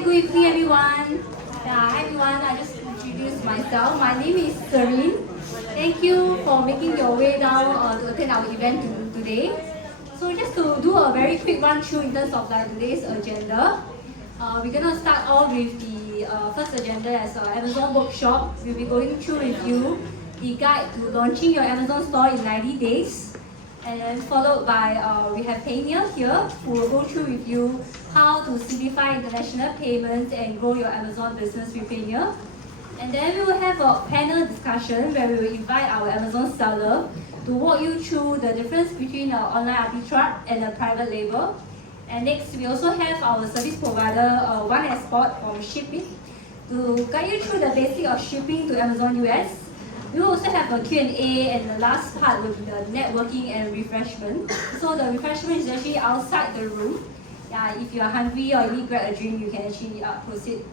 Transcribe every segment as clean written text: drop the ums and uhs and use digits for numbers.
Hi, good evening everyone. Hi everyone, I just introduced myself. My name is Serene. Thank you for making your way down to attend our event today. So just to do a very quick run through in terms of today's agenda. We're going to start off with the first agenda as Amazon workshop. We'll be going through with you the guide to launching your Amazon store in 90 days. And then followed by, we have Pania here, who will go through with you how to simplify international payments and grow your Amazon business with Pania. And then we will have a panel discussion where we will invite our Amazon seller to walk you through the difference between an online arbitrage and a private label. And next, we also have our service provider, One Export from Shipping, to guide you through the basic of shipping to Amazon US. We will also have a Q&A, and the last part will be the networking and refreshment. So the refreshment is actually outside the room. Yeah, if you are hungry or you need to grab a drink, you can actually proceed.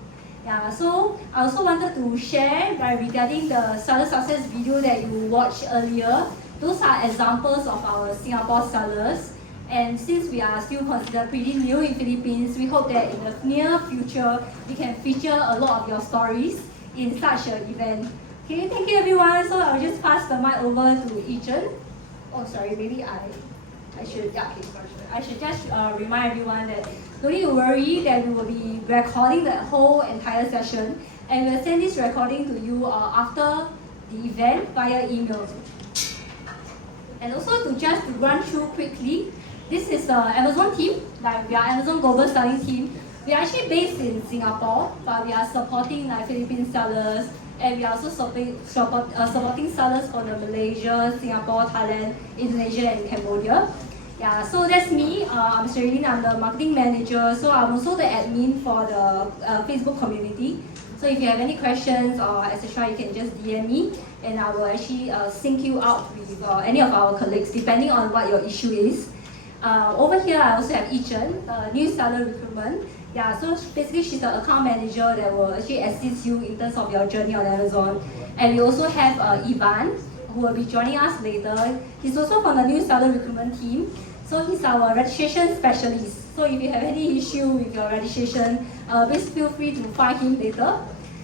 Yeah, so I also wanted to share regarding the seller success video that you watched earlier. Those are examples of our Singapore sellers. And since we are still considered pretty new in Philippines, we hope that in the near future, we can feature a lot of your stories in such an event. Okay, thank you everyone. So I'll just pass the mic over to Yichen. Oh, sorry, maybe I should just remind everyone that don't need to worry that we will be recording the whole entire session, and we'll send this recording to you after the event via email. And also to just run through quickly, this is the Amazon team. We are Amazon Global Selling Team. We are actually based in Singapore, but we are supporting Philippine sellers, and we are also supporting sellers from Malaysia, Singapore, Thailand, Indonesia, and Cambodia. Yeah, so that's me. I'm Serene. I'm the marketing manager. So I'm also the admin for the Facebook community. So if you have any questions or etc., you can just DM me, and I will actually sync you out with any of our colleagues depending on what your issue is. Over here, I also have Yichen, new seller recruitment. Yeah, so basically she's the account manager that will actually assist you in terms of your journey on Amazon. And we also have Ivan, who will be joining us later. He's also from the new seller recruitment team. So he's our registration specialist. So if you have any issue with your registration, please feel free to find him later.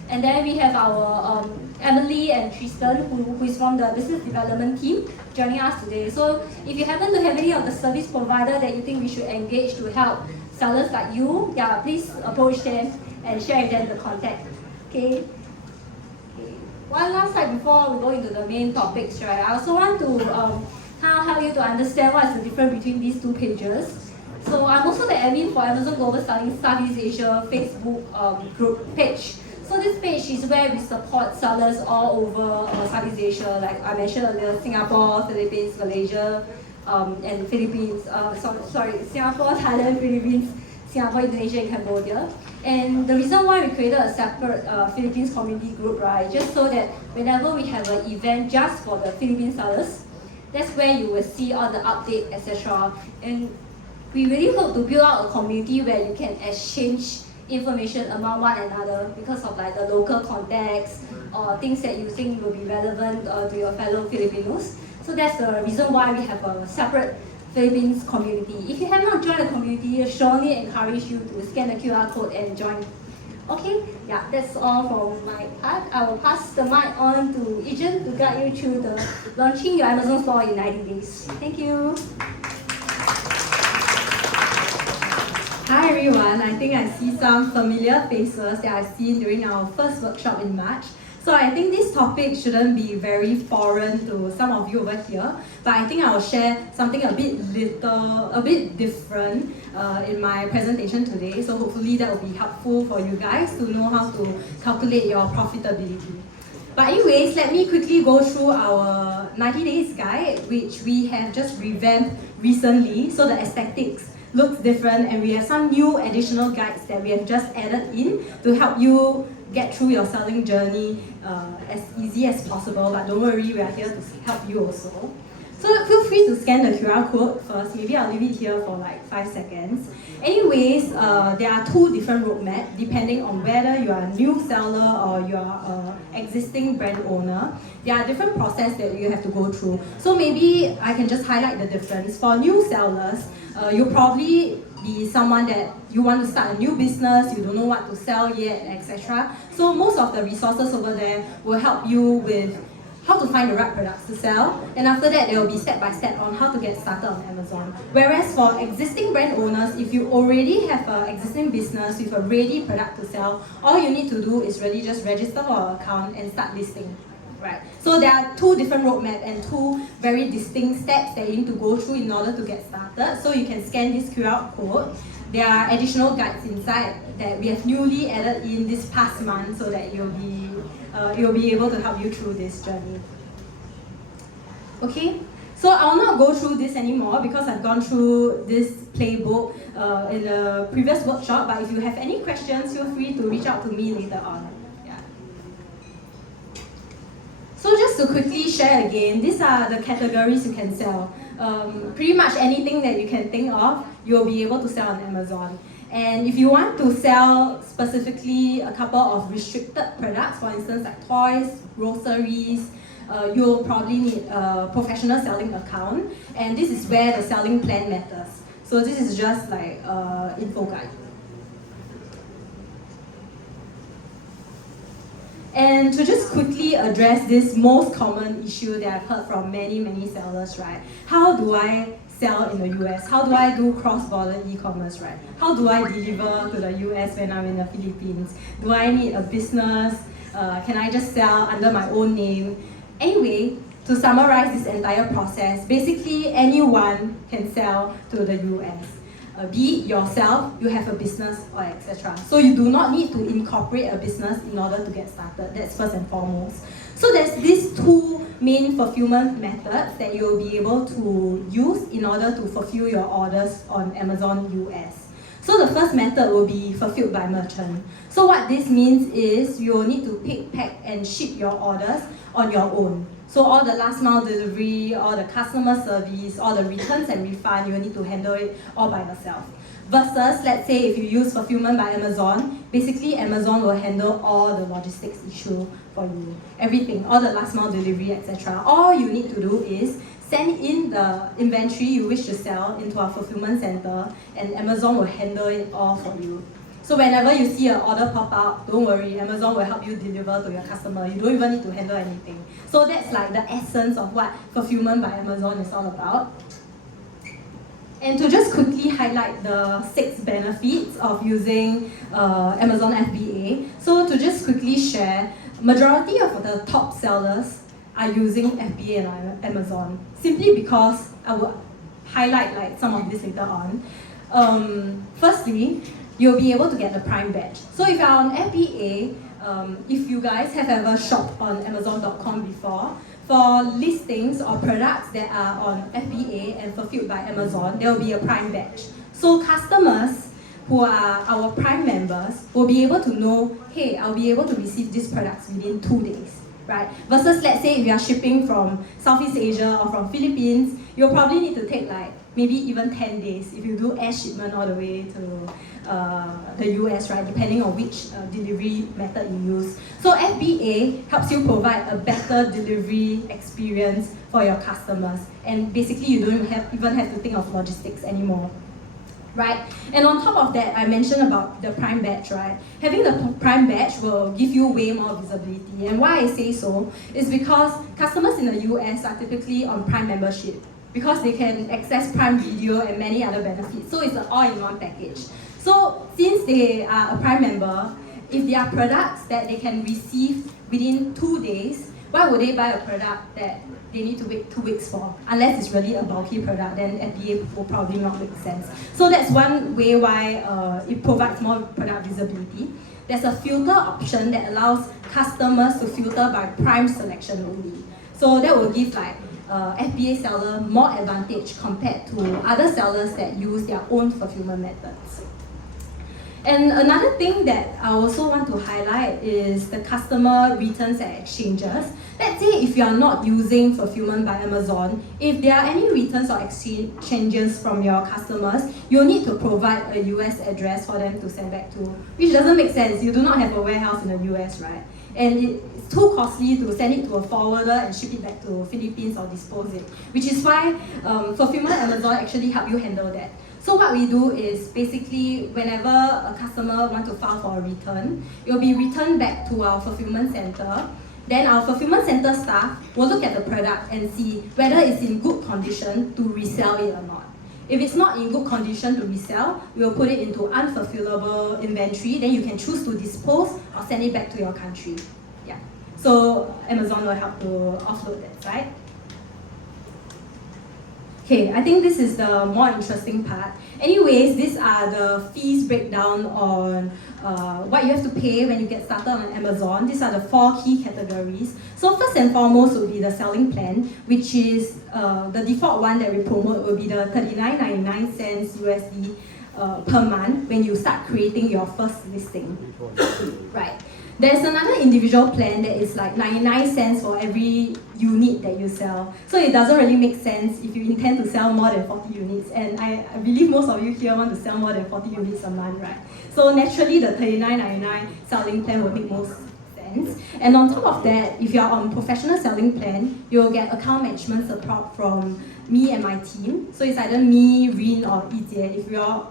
And then we have our Emily and Tristan, who is from the business development team, joining us today. So if you happen to have any of the service provider that you think we should engage to help sellers like you, yeah, please approach them and share with them the contact. Okay. One last slide before we go into the main topics, right? I also want to kind of help you to understand what is the difference between these two pages. So I'm also the admin for Amazon Global Selling Southeast Asia Facebook group page. So this page is where we support sellers all over Southeast Asia, like I mentioned earlier, Singapore, Philippines, Malaysia, and Philippines. Singapore, Thailand, Philippines, Singapore, Indonesia, and Cambodia. And the reason why we created a separate Philippines community group, right, just so that whenever we have an event just for the Philippine sellers, that's where you will see all the updates, etc. And we really hope to build out a community where you can exchange information among one another because of the local context or things that you think will be relevant to your fellow Filipinos. So that's the reason why we have a separate Philippines community. If you have not joined the community, I strongly encourage you to scan the QR code and join. Okay, yeah, that's all from my part. I will pass the mic on to Yichen to guide you through the launching your Amazon store in 90 days. Thank you. Hi everyone, I think I see some familiar faces that I've seen during our first workshop in March. So I think this topic shouldn't be very foreign to some of you over here, but I think I'll share something a bit different in my presentation today. So hopefully that will be helpful for you guys to know how to calculate your profitability. But anyways, let me quickly go through our 90 days guide, which we have just revamped recently. So the aesthetics looks different, and we have some new additional guides that we have just added in to help you get through your selling journey as easy as possible. But don't worry, we are here to help you also. So feel free to scan the QR code first. Maybe I'll leave it here for like 5 seconds. Anyways, there are two different roadmaps depending on whether you are a new seller or you are an existing brand owner. There are different processes that you have to go through. So maybe I can just highlight the difference. For new sellers, you probably be someone that you want to start a new business, you don't know what to sell yet, etc. So most of the resources over there will help you with how to find the right products to sell, and after that there will be step-by-step on how to get started on Amazon. Whereas for existing brand owners, if you already have an existing business with a ready product to sell, all you need to do is really just register for an account and start listing. Right. So there are two different roadmaps and two very distinct steps that you need to go through in order to get started. So you can scan this QR code. There are additional guides inside that we have newly added in this past month so that you'll be able to help you through this journey. Okay, so I'll not go through this anymore because I've gone through this playbook in the previous workshop, but if you have any questions, feel free to reach out to me later on. So just to quickly share again, these are the categories you can sell. Pretty much anything that you can think of, you'll be able to sell on Amazon. And if you want to sell specifically a couple of restricted products, for instance like toys, groceries, you'll probably need a professional selling account. And this is where the selling plan matters. So this is just like info guide. And to just quickly address this most common issue that I've heard from many sellers, right? How do I sell in the US? How do I do cross-border e-commerce, right? How do I deliver to the US when I'm in the Philippines? Do I need a business? Can I just sell under my own name? Anyway, to summarize this entire process, basically anyone can sell to the US. Be it yourself, you have a business, or etc. So you do not need to incorporate a business in order to get started. That's first and foremost. So there's these two main fulfillment methods that you'll be able to use in order to fulfill your orders on Amazon US. So the first method will be fulfilled by merchant. So what this means is you'll need to pick, pack, and ship your orders on your own. So all the last mile delivery, all the customer service, all the returns and refund, you need to handle it all by yourself. Versus, let's say if you use fulfillment by Amazon, basically Amazon will handle all the logistics issue for you. Everything, all the last mile delivery, etc. All you need to do is send in the inventory you wish to sell into our fulfillment center, and Amazon will handle it all for you. So whenever you see an order pop up, don't worry, Amazon will help you deliver to your customer. You don't even need to handle anything. So that's like the essence of what fulfillment by Amazon is all about. And to just quickly highlight the 6 benefits of using Amazon FBA. So to just quickly share, majority of the top sellers are using FBA on Amazon, simply because I will highlight like some of this later on. Firstly, you'll be able to get the Prime badge. So if you're on FBA, if you guys have ever shopped on Amazon.com before, for listings or products that are on FBA and fulfilled by Amazon, there will be a Prime badge. So customers who are our Prime members will be able to know, hey, I'll be able to receive these products within 2 days, right? Versus, let's say, if you are shipping from Southeast Asia or from Philippines, you'll probably need to take like maybe even 10 days if you do air shipment all the way to the US, right? Depending on which delivery method you use. So FBA helps you provide a better delivery experience for your customers, and basically you don't even have to think of logistics anymore. Right? And on top of that, I mentioned about the Prime badge, right? Having the Prime badge will give you way more visibility. And why I say so is because customers in the US are typically on Prime membership because they can access Prime Video and many other benefits. So it's an all-in-one package. So since they are a Prime member, if there are products that they can receive within 2 days, why would they buy a product that they need to wait 2 weeks for? Unless it's really a bulky product, then FBA will probably not make sense. So that's one way why it provides more product visibility. There's a filter option that allows customers to filter by Prime selection only. So that will give like FBA seller more advantage compared to other sellers that use their own fulfillment methods. And another thing that I also want to highlight is the customer returns and exchanges. Let's say if you are not using fulfillment by Amazon, if there are any returns or exchanges from your customers, you'll need to provide a US address for them to send back to, which doesn't make sense. You do not have a warehouse in the US, right? And it's too costly to send it to a forwarder and ship it back to Philippines or dispose it, which is why fulfillment Amazon actually help you handle that. So what we do is basically whenever a customer wants to file for a return, it will be returned back to our fulfillment center. Then our fulfillment center staff will look at the product and see whether it's in good condition to resell it or not. If it's not in good condition to resell, we will put it into unfulfillable inventory. Then you can choose to dispose or send it back to your country. Yeah. So Amazon will help to offload that, right? Okay, I think this is the more interesting part. Anyways, these are the fees breakdown on what you have to pay when you get started on Amazon. These are the 4 key categories. So first and foremost would be the selling plan, which is the default one that we promote will be the $39.99 USD per month when you start creating your first listing. Right. There's another individual plan that is like 99 cents for every unit that you sell. So it doesn't really make sense if you intend to sell more than 40 units. And I believe most of you here want to sell more than 40 units a month, right? So naturally the $39.99 selling plan will make most sense. And on top of that, if you're on professional selling plan, you'll get account management support from me and my team. So it's either me, Rin, or Yijie. If you're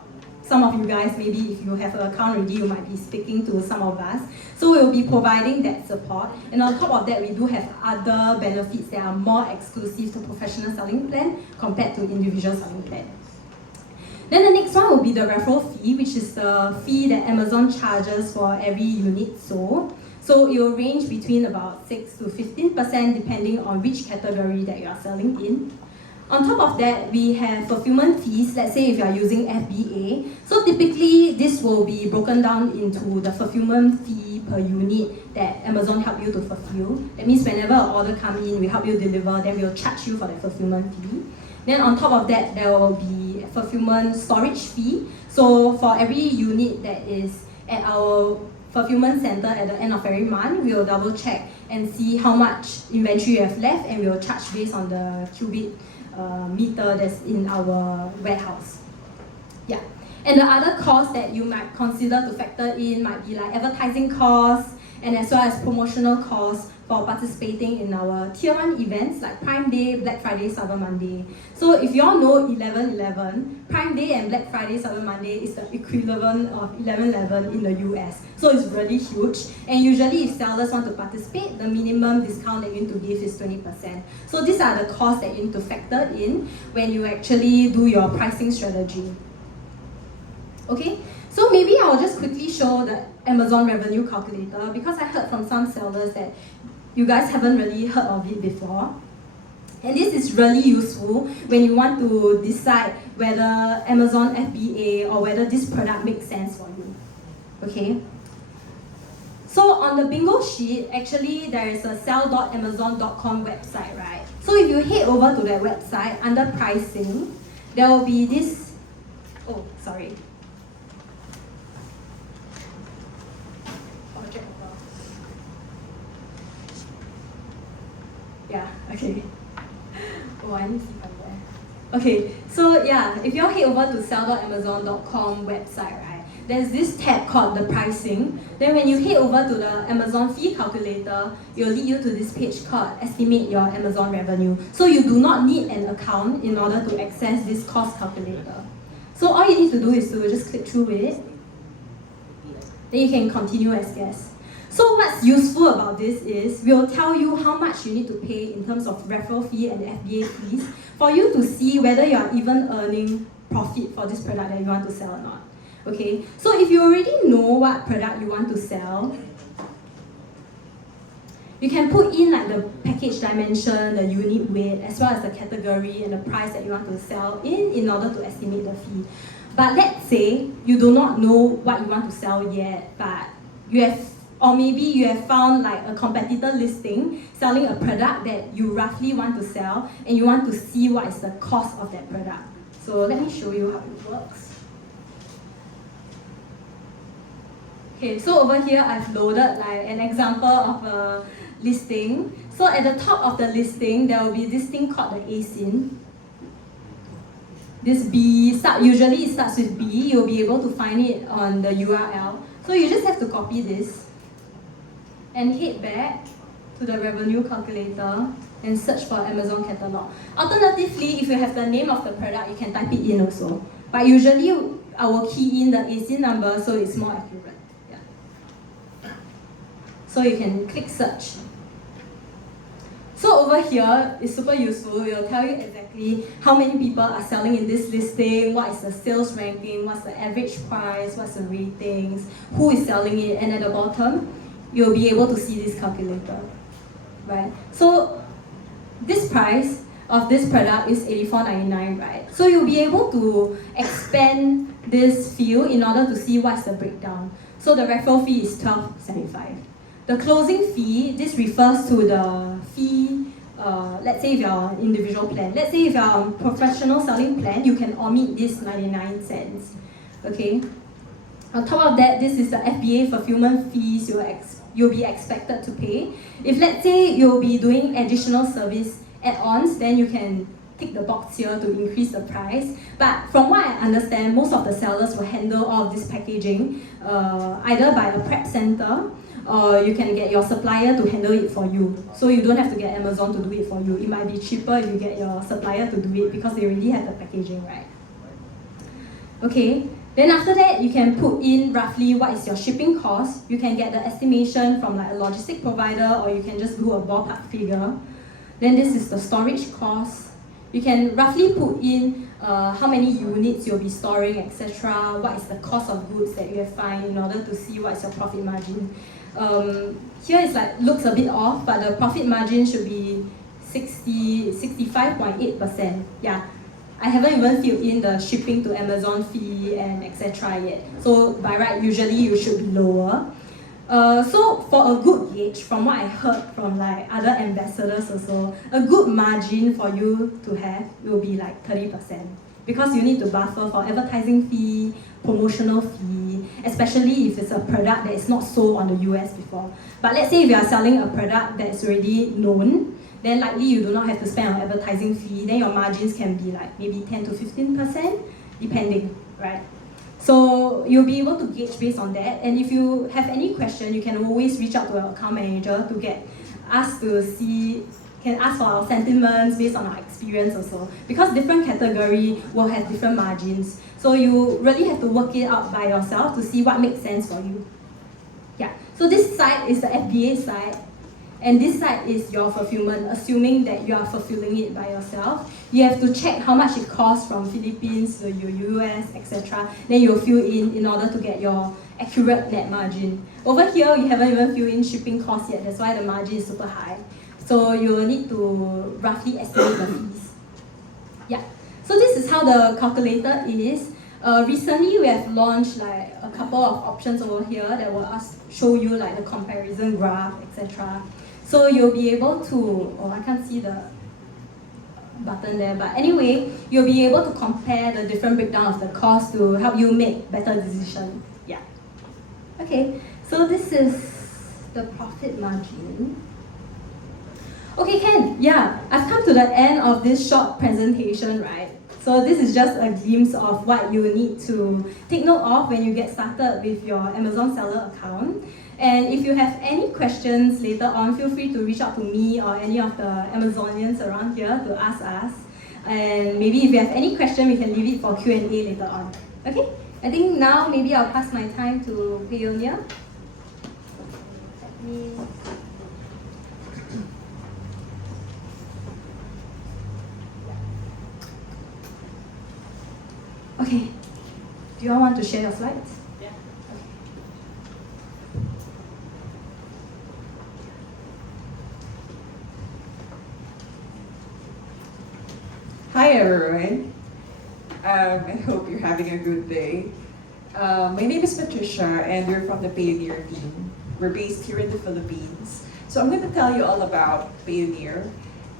some of you guys, maybe if you have an account already, you might be speaking to some of us. So we'll be providing that support. And on top of that, we do have other benefits that are more exclusive to professional selling plan compared to individual selling plan. Then the next one will be the referral fee, which is the fee that Amazon charges for every unit sold. So it will range between about 6 to 15% depending on which category that you are selling in. On top of that, we have fulfillment fees, let's say if you are using FBA. So typically, this will be broken down into the fulfillment fee per unit that Amazon help you to fulfill. That means whenever an order comes in, we help you deliver, then we'll charge you for the fulfillment fee. Then on top of that, there will be a fulfillment storage fee. So for every unit that is at our fulfillment center at the end of every month, we will double check and see how much inventory you have left, and we will charge based on the cubic meter that's in our warehouse. Yeah. And the other costs that you might consider to factor in might be like advertising costs and as well as promotional costs for participating in our tier 1 events like Prime Day, Black Friday, Cyber Monday. So if you all know 11/11, Prime Day and Black Friday, Cyber Monday is the equivalent of 11/11 in the US. So it's really huge. And usually if sellers want to participate, the minimum discount that you need to give is 20%. So these are the costs that you need to factor in when you actually do your pricing strategy. Okay, so maybe I'll just quickly show the Amazon revenue calculator because I heard from some sellers that you guys haven't really heard of it before. And this is really useful when you want to decide whether Amazon FBA or whether this product makes sense for you. Okay? So on the bingo sheet, actually there is a sell.amazon.com website, right? So if you head over to that website, under pricing, there will be this, oh, sorry. Yeah, okay. Oh, I need to see from there. Okay, so yeah, if you all head over to sell.amazon.com website, right, there's this tab called the pricing. Then when you head over to the Amazon fee calculator, it will lead you to this page called estimate your Amazon revenue. So you do not need an account in order to access this cost calculator. So all you need to do is to just click through it. Then you can continue as guest. So what's useful about this is we'll tell you how much you need to pay in terms of referral fee and FBA fees for you to see whether you are even earning profit for this product that you want to sell or not. Okay, so if you already know what product you want to sell, you can put in like the package dimension, the unit weight, as well as the category and the price that you want to sell in order to estimate the fee. But let's say you do not know what you want to sell yet, but you have, or maybe you have found like a competitor listing selling a product that you roughly want to sell and you want to see what is the cost of that product. So let me show you how it works. Okay, so over here I've loaded like an example of a listing. So at the top of the listing, there will be this thing called the ASIN. This B, usually it starts with B, you'll be able to find it on the URL. So you just have to copy this and head back to the revenue calculator and search for Amazon catalog. Alternatively, if you have the name of the product, you can type it in also. But usually I will key in the ASIN number so it's more accurate. Yeah. So you can click search. So over here is super useful. It will tell you exactly how many people are selling in this listing, what is the sales ranking, what's the average price, what's the ratings, who is selling it, and at the bottom, you'll be able to see this calculator, right? So this price of this product is $84.99, right? So you'll be able to expand this field in order to see what's the breakdown. So the referral fee is $12.75. The closing fee, this refers to the fee, let's say if you're on individual plan. Let's say if you're on professional selling plan, you can omit this 99 cents, okay? On top of that, this is the FBA fulfillment fees you'll be expected to pay. If let's say you'll be doing additional service add-ons, then you can tick the box here to increase the price. But from what I understand, most of the sellers will handle all of this packaging either by a prep center, or you can get your supplier to handle it for you. So you don't have to get Amazon to do it for you. It might be cheaper if you get your supplier to do it because they already have the packaging, right? Okay, then after that, you can put in roughly what is your shipping cost. You can get the estimation from like a logistic provider, or you can just do a ballpark figure. Then this is the storage cost. You can roughly put in how many units you'll be storing, etc. What is the cost of goods that you have found in order to see what is your profit margin. Here it's like looks a bit off, but the profit margin should be 65.8%. Yeah, I haven't even filled in the shipping to Amazon fee and etc. yet. So by right, usually you should be lower. So for a good gauge, from what I heard from like other ambassadors also, a good margin for you to have will be like 30%. Because you need to buffer for advertising fee, promotional fee, especially if it's a product that is not sold on the US before. But let's say if you are selling a product that is already known, then likely you do not have to spend on advertising fee, then your margins can be like maybe 10 to 15%, depending, right? So you'll be able to gauge based on that. And if you have any question, you can always reach out to our account manager to get us to see, can ask for our sentiments based on our experience also. Because different category will have different margins. So you really have to work it out by yourself to see what makes sense for you. Yeah, so this side is the FBA side. And this side is your fulfillment, assuming that you are fulfilling it by yourself. You have to check how much it costs from Philippines to your US, etc. Then you'll fill in order to get your accurate net margin. Over here, you haven't even filled in shipping costs yet. That's why the margin is super high. So you will need to roughly estimate the fees. Yeah. So this is how the calculator is. Recently, we have launched like a couple of options over here that will show you like the comparison graph, etc. So you'll be able to, I can't see the button there, but anyway, you'll be able to compare the different breakdown of the cost to help you make better decisions. Yeah. Okay, so this is the profit margin. Okay, Ken, yeah, I've come to the end of this short presentation, right? So this is just a glimpse of what you need to take note of when you get started with your Amazon seller account. And if you have any questions later on, feel free to reach out to me or any of the Amazonians around here to ask us. And maybe if you have any question, we can leave it for Q&A later on. Okay? I think now maybe I'll pass my time to Payoneer. Okay. Do you all want to share your slides? Yeah. Hi everyone. I hope you're having a good day. My name is Patricia and we're from the Payoneer team. We're based here in the Philippines. So I'm going to tell you all about Payoneer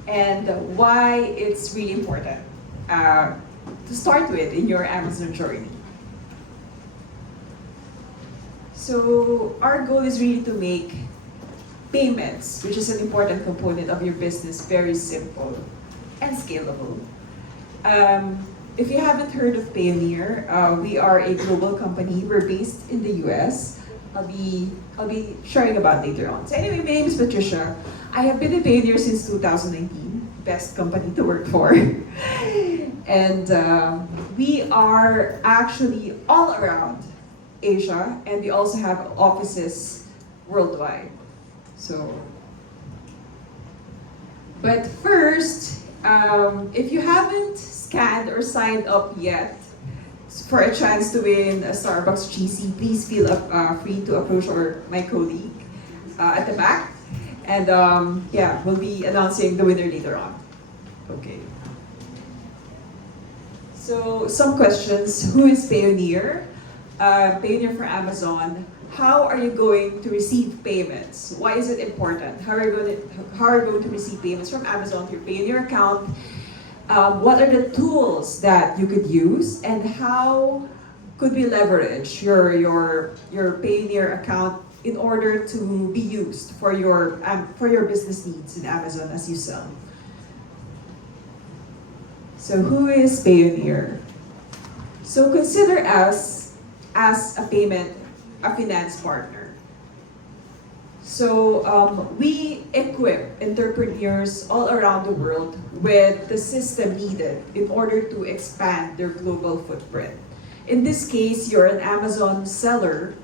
and why it's really important to start with in your Amazon journey. So our goal is really to make payments, which is an important component of your business, very simple and scalable. If you haven't heard of Payoneer, we are a global company. We're based in the US. I'll be sharing about later on. So anyway, my name is Patricia. I have been in Payoneer since 2019. Best company to work for. And we are actually all around Asia, and we also have offices worldwide. So, but first, if you haven't scanned or signed up yet for a chance to win a Starbucks GC, please feel free to approach my colleague at the back. And yeah, we'll be announcing the winner later on. Okay. So some questions. Who is Payoneer? Payoneer for Amazon. How are you going to receive payments? Why is it important? How are you going to receive payments from Amazon to your Payoneer account? What are the tools that you could use, and how could we leverage your Payoneer account in order to be used for your business needs in Amazon as you sell? So who is Payoneer? So consider us as a finance partner. So we equip entrepreneurs all around the world with the system needed in order to expand their global footprint. In this case, you're an Amazon seller.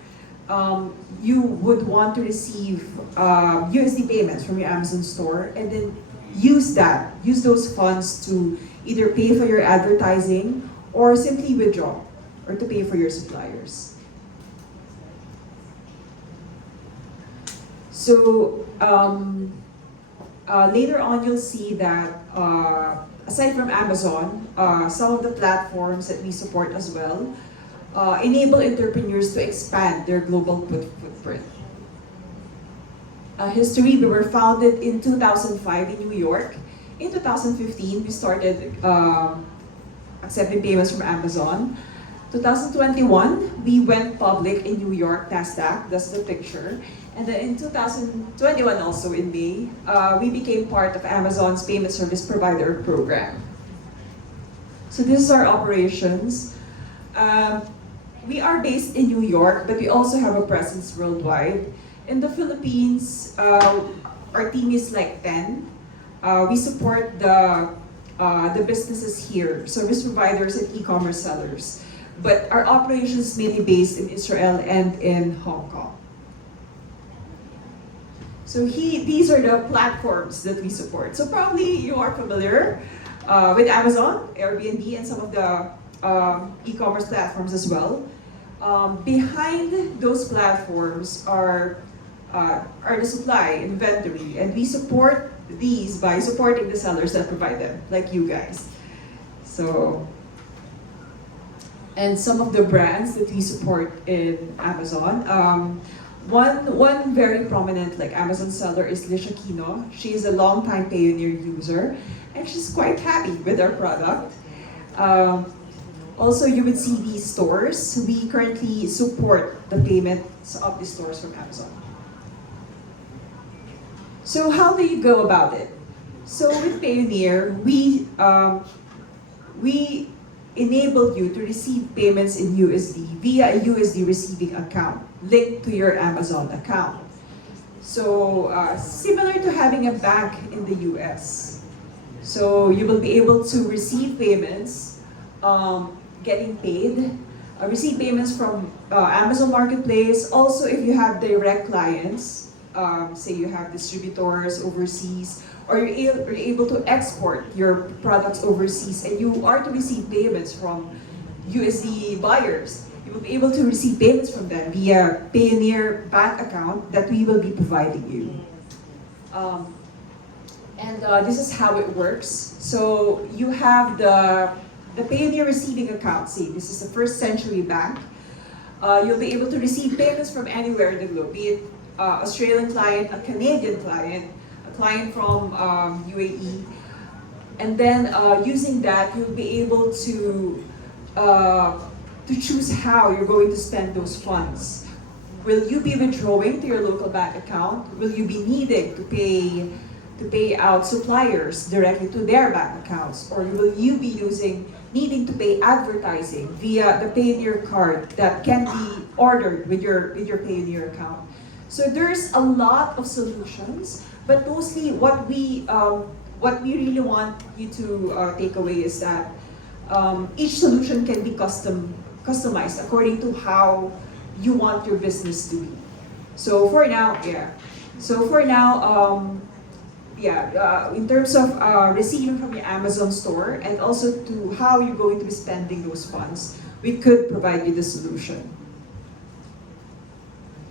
You would want to receive USD payments from your Amazon store, and then use those funds to either pay for your advertising or simply withdraw or to pay for your suppliers. So later on, you'll see that aside from Amazon, some of the platforms that we support as well enable entrepreneurs to expand their global footprint. History, we were founded in 2005 in New York. In 2015, we started accepting payments from Amazon. 2021, we went public in New York, NASDAQ, that's the picture. And then in 2021 also in May, we became part of Amazon's payment service provider program. So this is our operations. We are based in New York, but we also have a presence worldwide. In the Philippines, our team is like 10. We support the businesses here, service providers and e-commerce sellers. But our operations mainly based in Israel and in Hong Kong. So these are the platforms that we support. So probably you are familiar with Amazon, Airbnb, and some of the e-commerce platforms as well. Behind those platforms are the supply, inventory, and we support these by supporting the sellers that provide them, like you guys. So, and some of the brands that we support in Amazon. One very prominent like Amazon seller is Lisha Kino. She is a longtime Payoneer user, and she's quite happy with our product. Also, you would see these stores. We currently support the payments of the stores from Amazon. So how do you go about it? So with Payoneer, we enable you to receive payments in USD via a USD receiving account linked to your Amazon account. So similar to having a bank in the US. So you will be able to receive payments, getting paid, receive payments from Amazon Marketplace. Also, if you have direct clients, say you have distributors overseas, or you're able to export your products overseas and you are to receive payments from USD buyers, you will be able to receive payments from them via Payoneer bank account that we will be providing you. This is how it works. So you have the Payoneer receiving account. See, this is the First Century Bank. You'll be able to receive payments from anywhere in the globe, be it Australian client, a Canadian client, a client from UAE. And then using that, you'll be able to choose how you're going to spend those funds. Will you be withdrawing to your local bank account? Will you be needing to pay out suppliers directly to their bank accounts? Or will you be needing to pay advertising via the Payoneer card that can be ordered with your Payoneer account? So there's a lot of solutions, but mostly what we really want you to take away is that each solution can be customized according to how you want your business to be. So for now, in terms of receiving from your Amazon store and also to how you're going to be spending those funds, we could provide you the solution.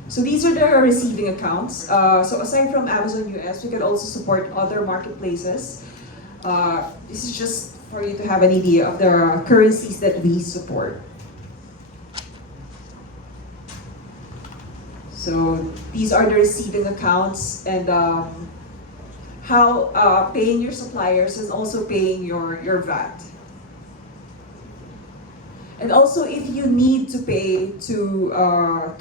So these are the receiving accounts. So aside from Amazon US, we can also support other marketplaces. This is just for you to have an idea of the currencies that we support. So these are the receiving accounts and how paying your suppliers and also paying your VAT. And also, if you need to pay to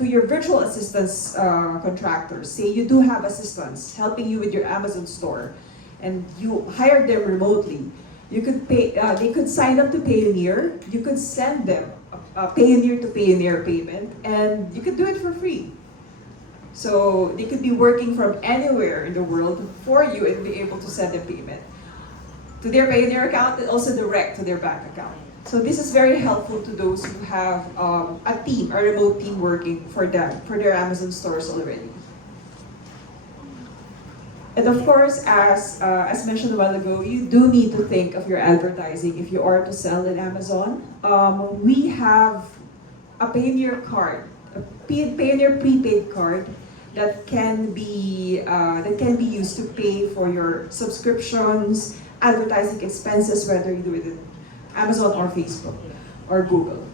your virtual assistants contractors, say you do have assistants helping you with your Amazon store, and you hire them remotely, you could pay. They could sign up to Payoneer. You could send them a Payoneer to Payoneer payment, and you could do it for free. So they could be working from anywhere in the world for you and be able to send a payment to their Payoneer account and also direct to their bank account. So this is very helpful to those who have a team, a remote team working for them, for their Amazon stores already. And of course, as mentioned a while ago, you do need to think of your advertising if you are to sell in Amazon. We have a Payoneer card, a Payoneer prepaid card that can be used to pay for your subscriptions, advertising expenses, whether you do it in Amazon or Facebook or Google.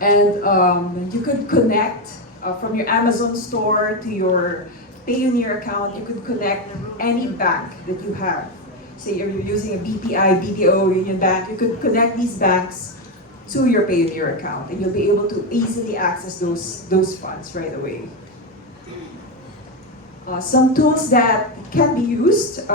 And you could connect from your Amazon store to your Payoneer account. You could connect any bank that you have. Say you're using a BPI, BDO, Union Bank, you could connect these banks to your Payoneer account and you'll be able to easily access those funds right away. Some tools that can be used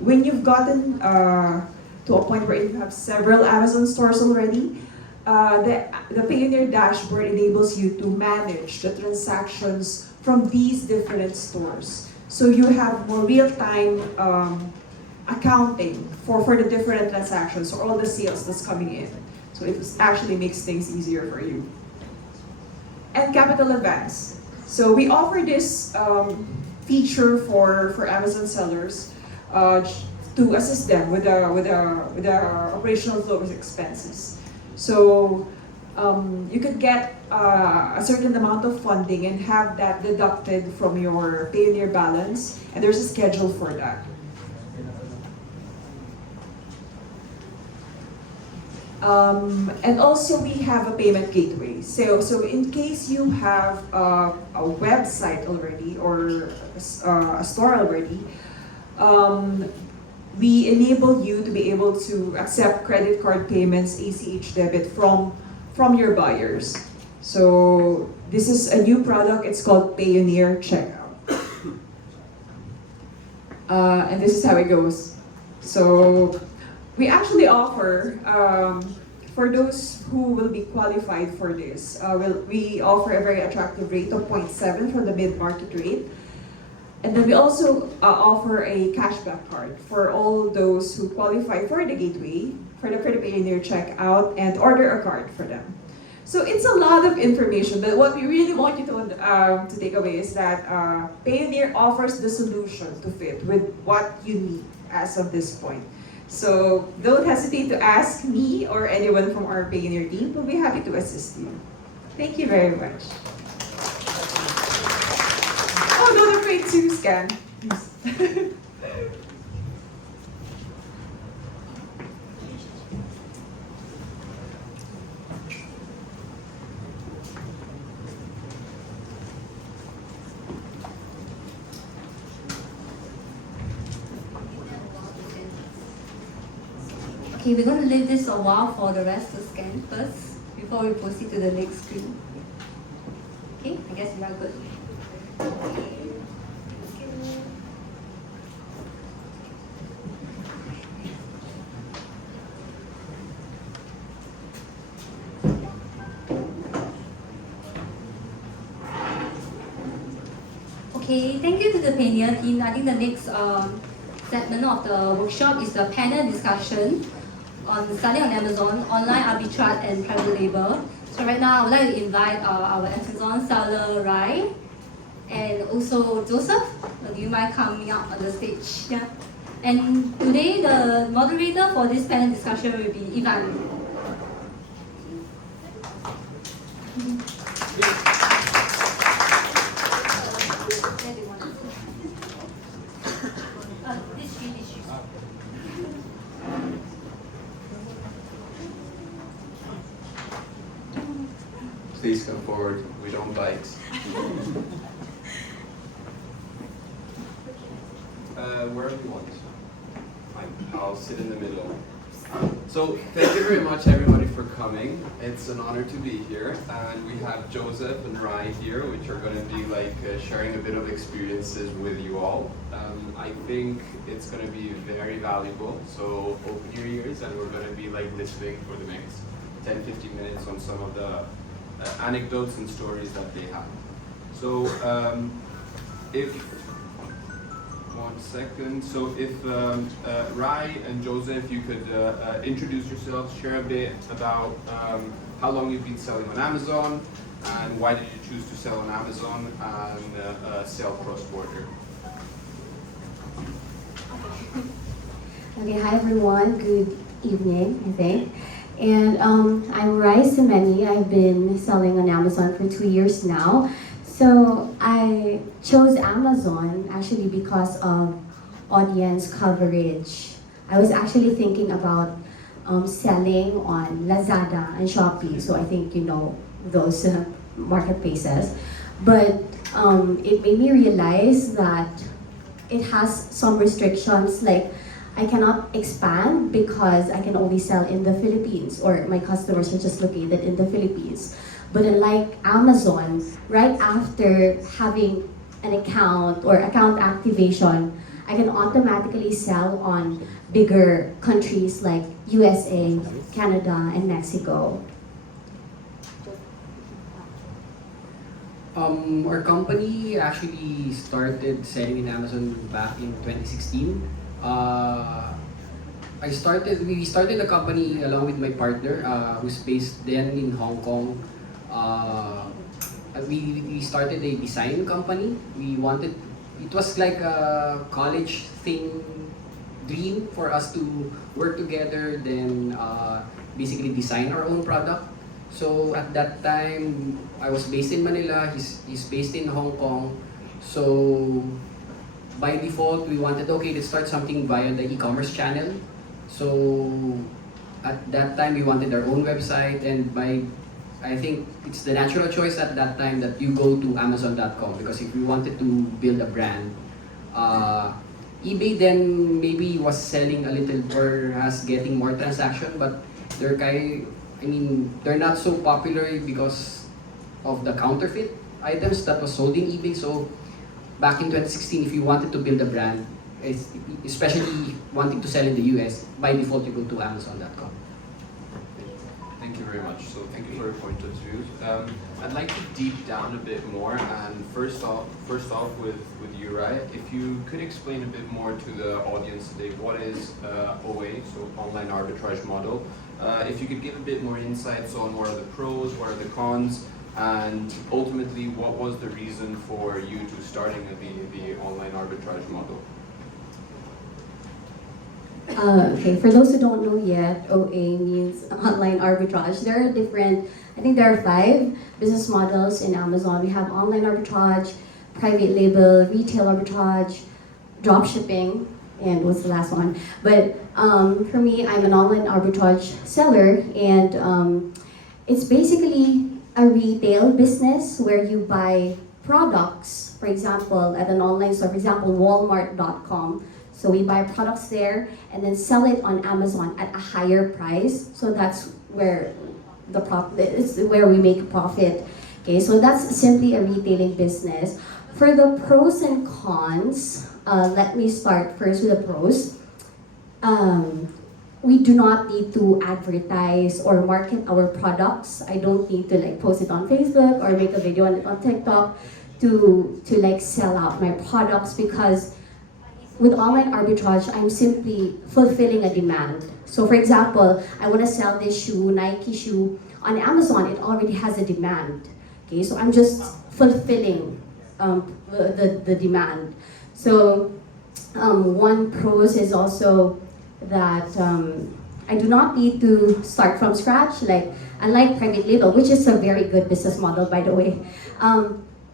when you've gotten to a point where you have several Amazon stores already. The Payoneer dashboard enables you to manage the transactions from these different stores. So you have more real-time accounting for the different transactions or all the sales that's coming in. So it actually makes things easier for you. And capital advance. So we offer this feature for Amazon sellers to assist them with the operational flow of expenses. So you could get a certain amount of funding and have that deducted from your Payoneer balance, and there's a schedule for that. And also we have a payment gateway. So in case you have a website already or a store already, we enable you to be able to accept credit card payments, ACH debit from your buyers. So this is a new product. It's called Payoneer Checkout. And this is how it goes. So we actually offer, for those who will be qualified for this, we offer a very attractive rate of 0.7 for the mid-market rate. And then we also offer a cashback card for all those who qualify for the gateway, for the Payoneer Checkout, and order a card for them. So it's a lot of information, but what we really want you to take away is that Payoneer offers the solution to fit with what you need as of this point. So don't hesitate to ask me or anyone from our Payoneer team. We'll be happy to assist you. Thank you very much. Oh, don't afraid to scan. Okay, we're going to leave this a while for the rest to scan first before we proceed to the next screen. Okay, I guess we are good. Okay, thank you to the Payoneer team. I think the next segment of the workshop is the panel discussion on selling on Amazon, online arbitrage and private label. So right now I would like to invite our Amazon seller Rai and also Joseph. Do you mind coming up on the stage? Yeah. And today the moderator for this panel discussion will be Ivan. Please come forward. We don't bite. Wherever you want. Fine. I'll sit in the middle. So thank you very much, everybody, for coming. It's an honor to be here, and we have Joseph and Rai here, which are going to be sharing a bit of experiences with you all. I think it's going to be very valuable. So open your ears, and we're going to be listening for the next 10-15 minutes on some of the anecdotes and stories that they have. So if Rai and Joseph, you could introduce yourselves, share a bit about how long you've been selling on Amazon, and why did you choose to sell on Amazon and sell cross-border? Okay, hi everyone. Good evening, I think. And I'm Rai Semeni. I've been selling on Amazon for 2 years now. So I chose Amazon actually because of audience coverage. I was actually thinking about selling on Lazada and Shopee. So I think you know those marketplaces. But it made me realize that it has some restrictions, like I cannot expand because I can only sell in the Philippines, or my customers are just located in the Philippines. But unlike Amazon, right after having an account or account activation, I can automatically sell on bigger countries like USA, Canada, and Mexico. Our company actually started selling in Amazon back in 2016. We started the company along with my partner, who's based then in Hong Kong. We started a design company. It was like a college dream for us to work together, then basically design our own product. So at that time, I was based in Manila, he's based in Hong Kong. So by default, we wanted, okay, let's start something via the e-commerce channel. So at that time, we wanted our own website, and I think it's the natural choice at that time that you go to Amazon.com, because if we wanted to build a brand, eBay then maybe was selling a little or has getting more transaction, but they're not so popular because of the counterfeit items that was sold in eBay. So back in 2016, if you wanted to build a brand, especially wanting to sell in the US, by default you go to Amazon.com. Thank you very much. So thank you for your point of view. I'd like to deep down a bit more, and first off with you, Rai, if you could explain a bit more to the audience today, what is OA, so online arbitrage model. If you could give a bit more insights on what are the pros, what are the cons, and ultimately what was the reason for you to starting the online arbitrage model. Okay, for those who don't know yet, OA means online arbitrage. There are I think there are 5 business models in Amazon. We have online arbitrage, private label, retail arbitrage, drop shipping, and what's the last one? But for me, I'm an online arbitrage seller, and it's basically a retail business where you buy products, for example, at an online store, for example, Walmart.com. So we buy products there and then sell it on Amazon at a higher price. So that's where the profit is, where we make profit. Okay, so that's simply a retailing business. For the pros and cons, let me start first with the pros. We do not need to advertise or market our products. I don't need to post it on Facebook or make a video on TikTok to sell out my products, because with online arbitrage, I'm simply fulfilling a demand. So for example, I want to sell this shoe, Nike shoe, on Amazon. It already has a demand. Okay, so I'm just fulfilling the demand. So one pros is also that I do not need to start from scratch, like unlike private label, which is a very good business model, by the way.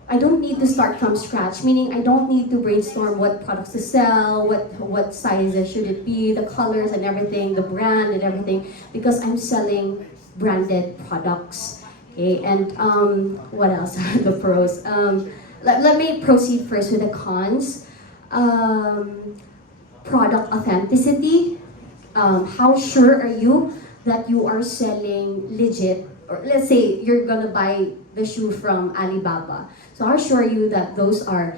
I don't need to start from scratch, meaning I don't need to brainstorm what products to sell, what sizes should it be, the colors and everything, the brand and everything, because I'm selling branded products. Okay, and what else are the pros? Let me proceed first with the cons. Product authenticity. How sure are you that you are selling legit? Or let's say you're gonna buy the shoe from Alibaba. So how sure are you that those are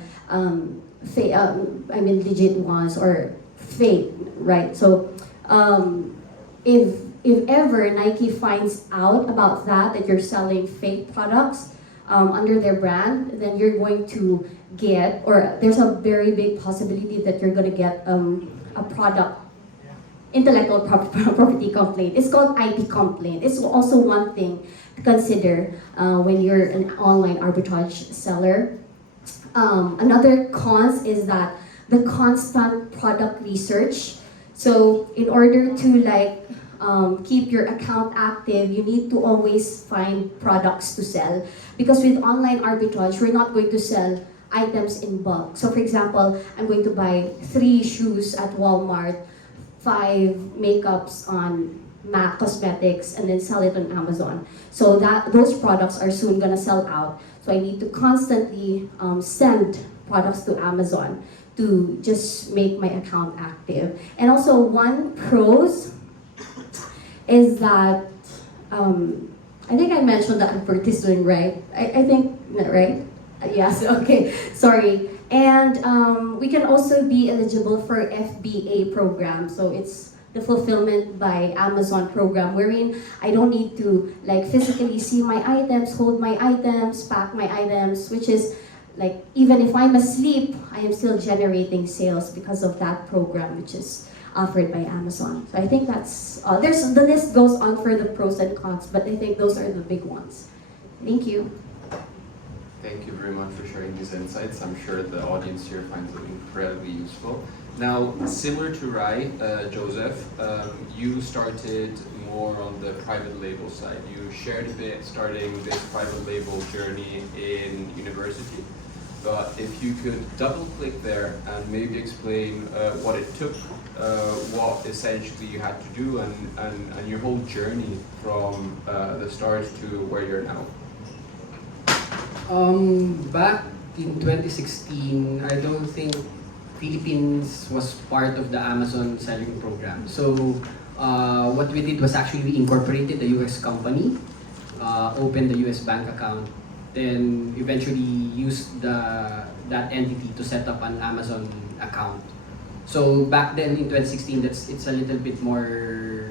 legit ones or fake, right? So if ever Nike finds out about that you're selling fake products under their brand, then you're going to get, or there's a very big possibility that you're going to get a product intellectual property complaint. It's called IP complaint. It's also one thing to consider when you're an online arbitrage seller. Another cons is that the constant product research. So in order to keep your account active, you need to always find products to sell. Because with online arbitrage, we're not going to sell items in bulk. So for example, I'm going to buy 3 shoes at Walmart, 5 makeups on MAC Cosmetics, and then sell it on Amazon. So those products are soon gonna sell out. So I need to constantly send products to Amazon to just make my account active. And also one pros is that, I think I mentioned the advertisement, right? I think, right? Yes, okay, sorry. And we can also be eligible for FBA program. So it's the Fulfillment by Amazon program, wherein I don't need to physically see my items, hold my items, pack my items, which is even if I'm asleep, I am still generating sales because of that program, which is offered by Amazon. So I think that's, the list goes on for the pros and cons, but I think those are the big ones. Thank you. Thank you very much for sharing these insights. I'm sure the audience here finds them incredibly useful. Now, similar to Rai, Joseph, you started more on the private label side. You shared a bit starting this private label journey in university. But if you could double click there and maybe explain what it took, what essentially you had to do, and your whole journey from the start to where you're now. Back in 2016, I don't think Philippines was part of the Amazon selling program. So what we did was actually we incorporated the US company, opened the US bank account, then eventually used that entity to set up an Amazon account. So back then in 2016, it's a little bit more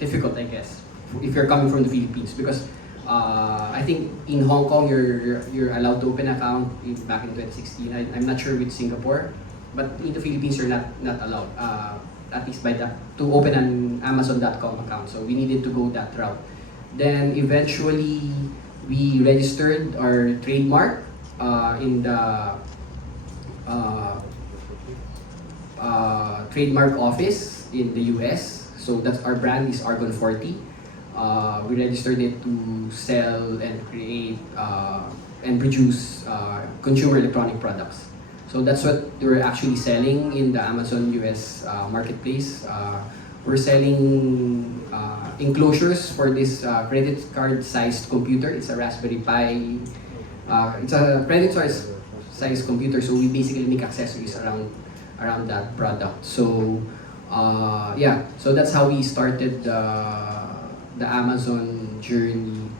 difficult, I guess, if you're coming from the Philippines, because I think in Hong Kong you're allowed to open an account back in 2016. I'm not sure with Singapore, but in the Philippines you're not allowed, at least to open an Amazon.com account. So we needed to go that route. Then eventually we registered our trademark in the trademark office in the US. So that's our brand is Argon 40. We registered it to sell and create and produce consumer electronic products. So that's what we're actually selling in the Amazon US marketplace. We're selling enclosures for this credit card sized computer. It's a Raspberry Pi. It's a credit card sized computer. So we basically make accessories around that product. So so that's how we started the Amazon journey.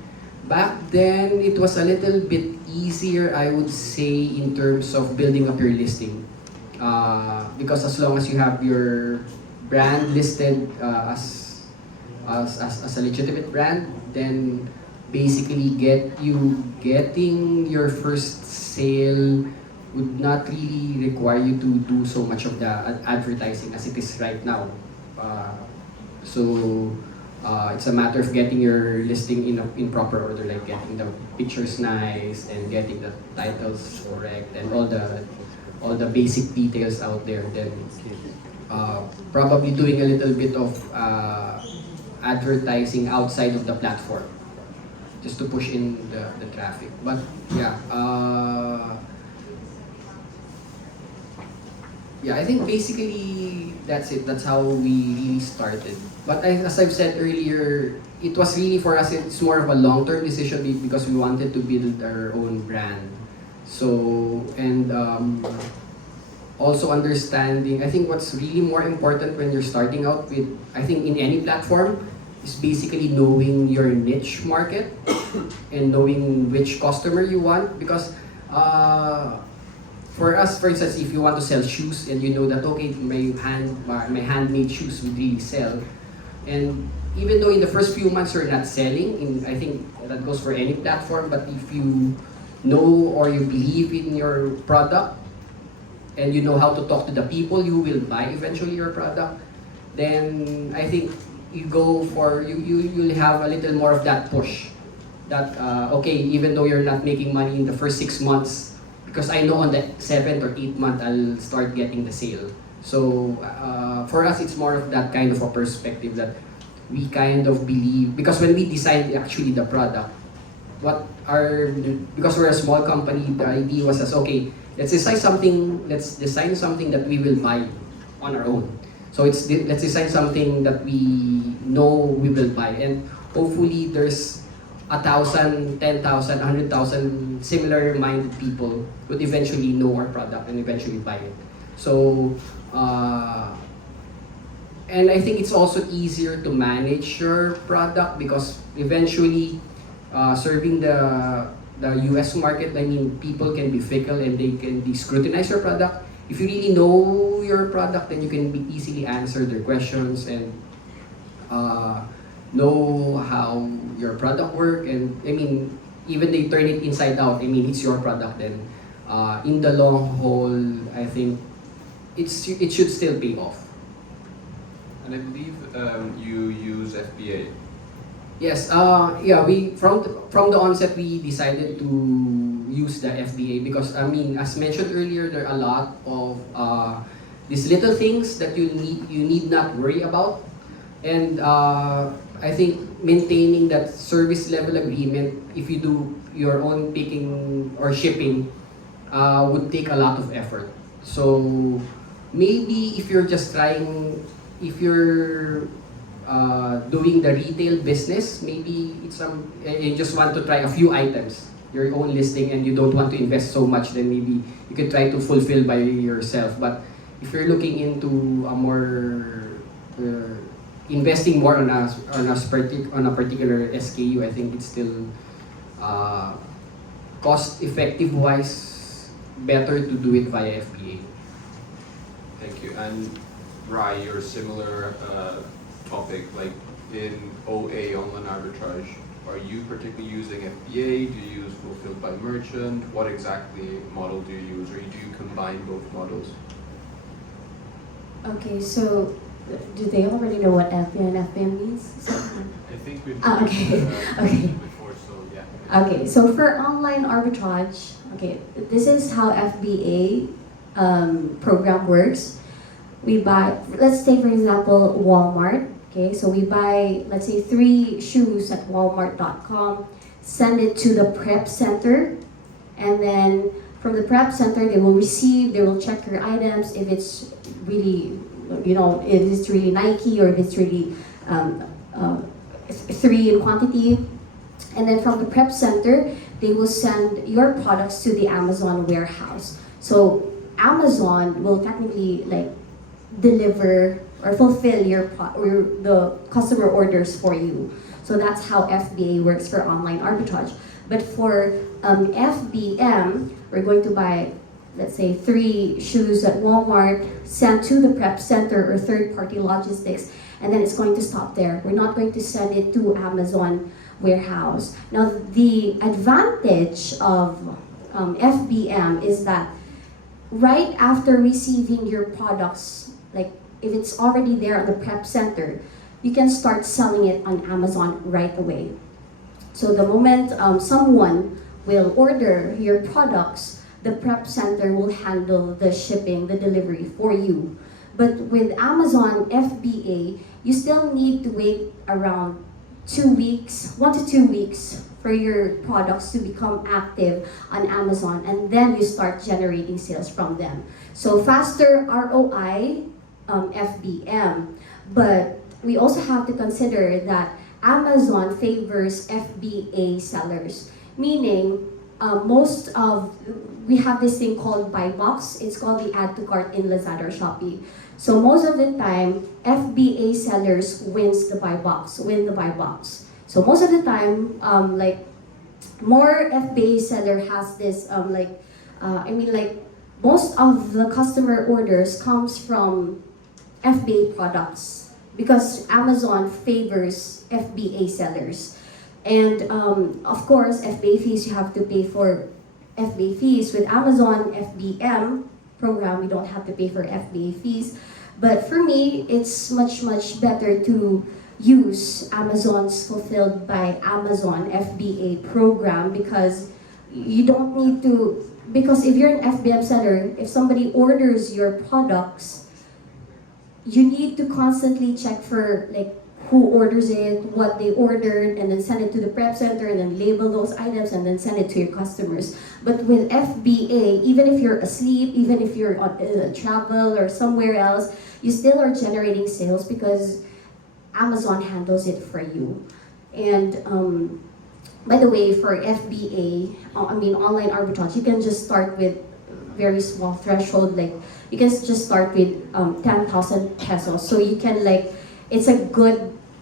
Back then, it was a little bit easier, I would say, in terms of building up your listing. Because as long as you have your brand listed as a legitimate brand, then basically getting your first sale would not really require you to do so much of the advertising as it is right now. So it's a matter of getting your listing in proper order, like getting the pictures nice and getting the titles correct and all the basic details out there. Then probably doing a little bit of advertising outside of the platform just to push in the traffic. But yeah, I think basically that's it. That's how we really started. But as I've said earlier, it was really for us, it's more of a long-term decision because we wanted to build our own brand. So, and also understanding, I think what's really more important when you're starting out with, I think in any platform, is basically knowing your niche market and knowing which customer you want. Because for us, for instance, if you want to sell shoes and you know that, okay, my handmade shoes would really sell, and even though in the first few months you're not selling, I think that goes for any platform, but if you know or you believe in your product and you know how to talk to the people who will buy eventually your product, then I think you go for, you'll have a little more of that push. That, okay, even though you're not making money in the first 6 months, because I know on the 7th or 8th month I'll start getting the sale. So for us, it's more of that kind of a perspective that we kind of believe, because when we designed actually the product, because we're a small company, the idea was as, okay, let's design something that we will buy on our own. So let's design something that we know we will buy, and hopefully there's 1,000, 10,000, 100,000 similar-minded people would eventually know our product and eventually buy it. So, and I think it's also easier to manage your product because eventually, serving the US market, I mean, people can be fickle and they can scrutinize your product. If you really know your product, then you can easily answer their questions and know how your product works. And I mean, even they turn it inside out, I mean, it's your product then. In the long haul, I think it should still pay off. And I believe you use FBA. Yes, we from the onset we decided to use the FBA because I mean, as mentioned earlier, there are a lot of these little things that you need not worry about, and I think maintaining that service level agreement, if you do your own picking or shipping, would take a lot of effort. So maybe if you're doing the retail business, maybe you just want to try a few items, your own listing, and you don't want to invest so much, then maybe you could try to fulfill by yourself. But if you're looking into a more investing more on a particular SKU, I think it's still cost effective wise better to do it via FBA. Thank you. And Rai, your similar topic, like in OA, online arbitrage, are you particularly using FBA? Do you use fulfilled by merchant? What exactly model do you use, or do you combine both models? Okay, so do they already know what FBA and FBM means? I think we've Okay. Okay. before, so yeah. Okay, so for online arbitrage, okay, this is how FBA program works. We buy, let's take for example, Walmart. Okay, so we buy, let's say 3 shoes at walmart.com, send it to the prep center, and then from the prep center, they will check your items if it's really, if it's really Nike or if it's really 3 in quantity. And then from the prep center, they will send your products to the Amazon warehouse. So Amazon will technically deliver or fulfill the customer orders for you. So that's how FBA works for online arbitrage. But for FBM, we're going to buy, let's say, 3 shoes at Walmart, sent to the prep center or third-party logistics, and then it's going to stop there. We're not going to send it to Amazon warehouse. Now, the advantage of FBM is that right after receiving your products, like if it's already there on the prep center, you can start selling it on Amazon right away. So the moment someone will order your products, the prep center will handle the shipping, the delivery for you. But with Amazon FBA, you still need to wait around 2 weeks, 1 to 2 weeks for your products to become active on Amazon, and then you start generating sales from them. So faster ROI, FBM, but we also have to consider that Amazon favors FBA sellers, meaning we have this thing called buy box. It's called the add to cart in Lazada or Shopee. So most of the time, FBA sellers win the buy box. So most of the time, more FBA seller has this most of the customer orders comes from FBA products because Amazon favors FBA sellers. And of course, FBA fees, you have to pay for FBA fees. With Amazon FBM program, we don't have to pay for FBA fees. But for me, it's much, much better to use Amazon's Fulfilled by Amazon FBA program because you don't need to, because if you're an FBM seller, if somebody orders your products, you need to constantly check for who orders it, what they ordered, and then send it to the prep center and then label those items and then send it to your customers. But with FBA, even if you're asleep, even if you're on travel or somewhere else, you still are generating sales because Amazon handles it for you. And by the way, for FBA, online arbitrage, you can just start with very small threshold, you can just start with 10,000 pesos. So you can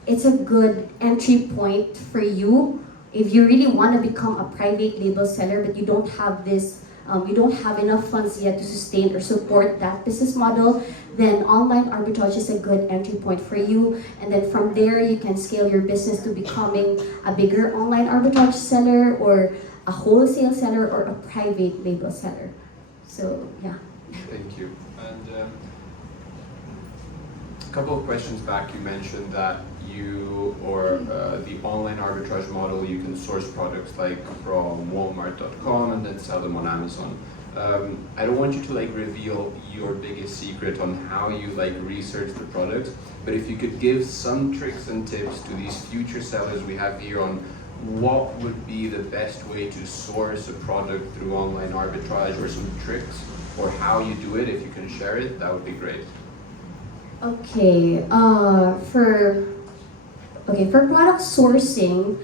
it's a good entry point for you if you really want to become a private label seller, but you don't have you don't have enough funds yet to sustain or support that business model. Then online arbitrage is a good entry point for you, and then from there you can scale your business to becoming a bigger online arbitrage seller or a wholesale seller or a private label seller. So yeah. Thank you. And a couple of questions back, you mentioned that the online arbitrage model, you can source products from Walmart.com and then sell them on Amazon. I don't want you to reveal your biggest secret on how you research the product, but if you could give some tricks and tips to these future sellers we have here on what would be the best way to source a product through online arbitrage, or some tricks, or how you do it, if you can share it, that would be great. Okay, for product sourcing,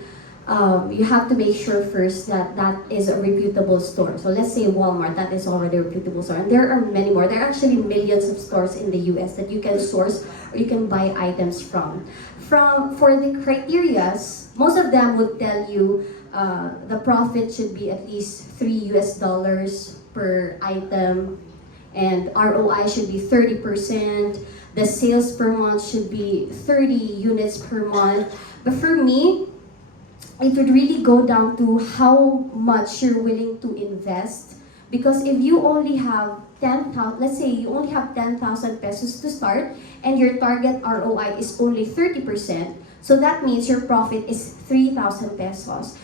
you have to make sure first that that is a reputable store. So let's say Walmart, that is already a reputable store. And there are many more. There are actually millions of stores in the US that you can source or you can buy items from. For the criterias, most of them would tell you the profit should be at least $3 per item, and ROI should be 30%. The sales per month should be 30 units per month. But for me, it would really go down to how much you're willing to invest. Because if you only have 10,000, let's say you only have 10,000 pesos to start, and your target ROI is only 30%, so that means your profit is 3,000 pesos.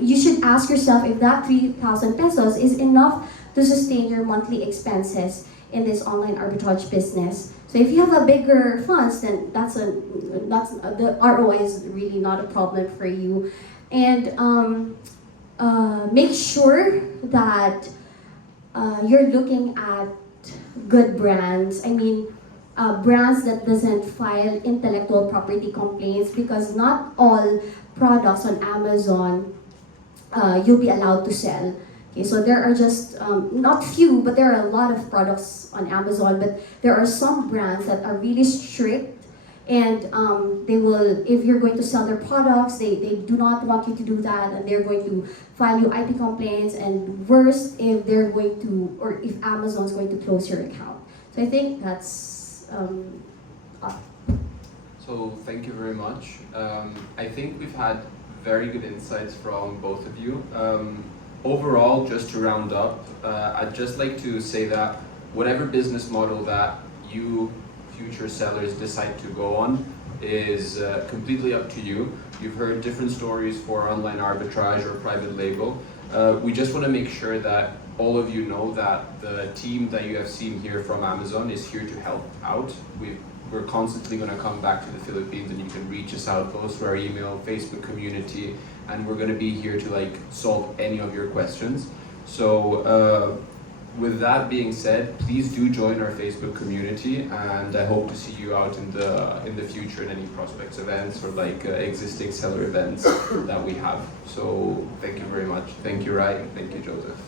You should ask yourself if that 3,000 pesos is enough to sustain your monthly expenses in this online arbitrage business. So if you have a bigger funds, then the ROI is really not a problem for you. And make sure that you're looking at good brands. Brands that doesn't file intellectual property complaints, because not all products on Amazon you'll be allowed to sell. Okay, so there are just not few, but there are a lot of products on Amazon, but there are some brands that are really strict, and they will, if you're going to sell their products, they do not want you to do that, and they're going to file you IP complaints, and worse, if they're going to, or if Amazon's going to close your account. So I think that's So thank you very much. I think we've had very good insights from both of you. overall, just to round up, I'd just like to say that whatever business model that you future sellers decide to go on is completely up to you. You've heard different stories for online arbitrage or private label. We just want to make sure that all of you know that the team that you have seen here from Amazon is here to help out. We're constantly going to come back to the Philippines, and you can reach us out both through our email, Facebook community, and we're going to be here to like solve any of your questions. So with that being said, please do join our Facebook community, and I hope to see you out in the future in any prospects events or like existing seller events that we have. So thank you very much. Thank you, Rai. Thank you, Joseph.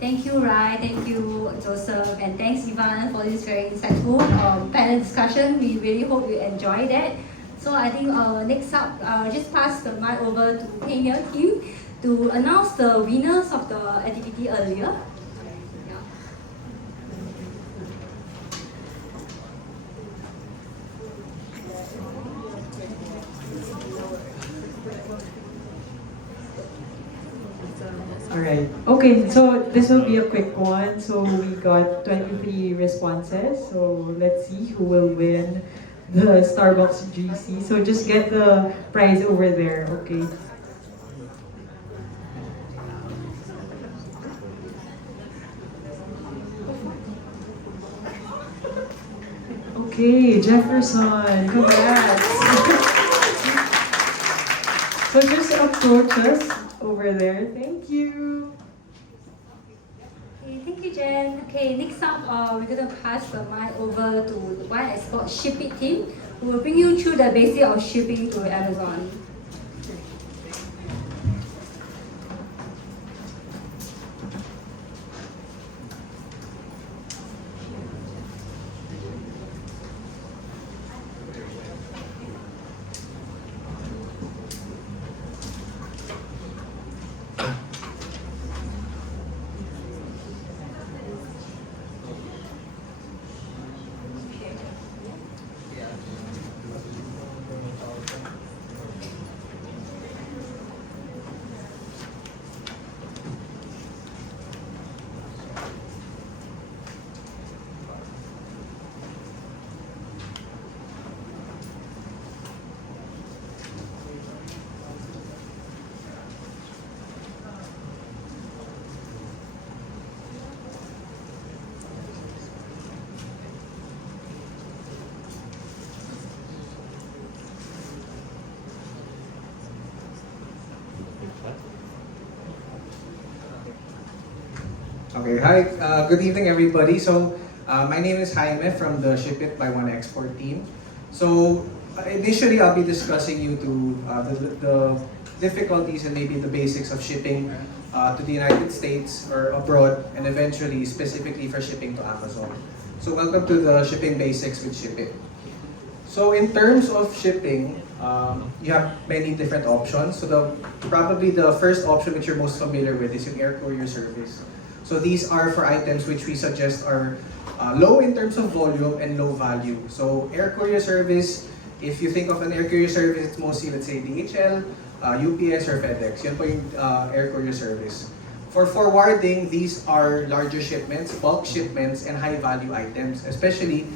Thank you, Rai. Thank you, Joseph. And thanks, Ivan, for this very insightful panel discussion. We really hope you enjoyed that. So I think next up, I'll just pass the mic over to Pioneer team to announce the winners of the activity earlier. Yeah. Alright. Okay, so this will be a quick one. So we got 23 responses. So let's see who will win the Starbucks GC. So just get the prize over there, okay? Okay, Jefferson, congrats. So just approach us over there. Thank you. Okay, thank you, Jen. Okay, next up, we're going to pass the mic over to the One Export Ship It team, who will bring you through the basics of shipping to Amazon. Okay, hi, good evening everybody. So, my name is Jaime from the Ship It by One Export team. So, initially I'll be discussing you the difficulties and maybe the basics of shipping to the United States or abroad, and eventually specifically for shipping to Amazon. So, welcome to the Shipping Basics with Ship It. So, in terms of shipping, you have many different options. So, probably the first option which you're most familiar with is yung air courier service. So these are for items which we suggest are low in terms of volume and low value. So air courier service, if you think of an air courier service, it's mostly, let's say, DHL, UPS, or FedEx. Yan po yung air courier service. For forwarding, these are larger shipments, bulk shipments, and high-value items, especially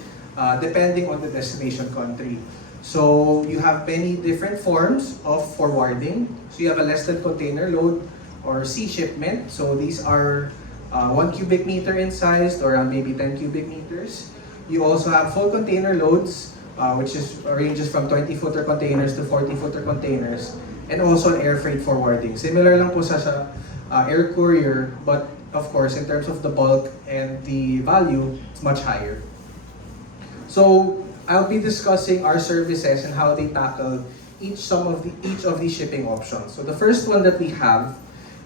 depending on the destination country. So you have many different forms of forwarding. So you have a less than container load or sea shipment. So these are 1 cubic meter in size, or maybe 10 cubic meters. You also have full container loads, which ranges from 20-footer containers to 40-footer containers, and also an air freight forwarding. Similar lang po sa air courier, but of course, in terms of the bulk and the value, it's much higher. So I'll be discussing our services and how they tackle each of these shipping options. So the first one that we have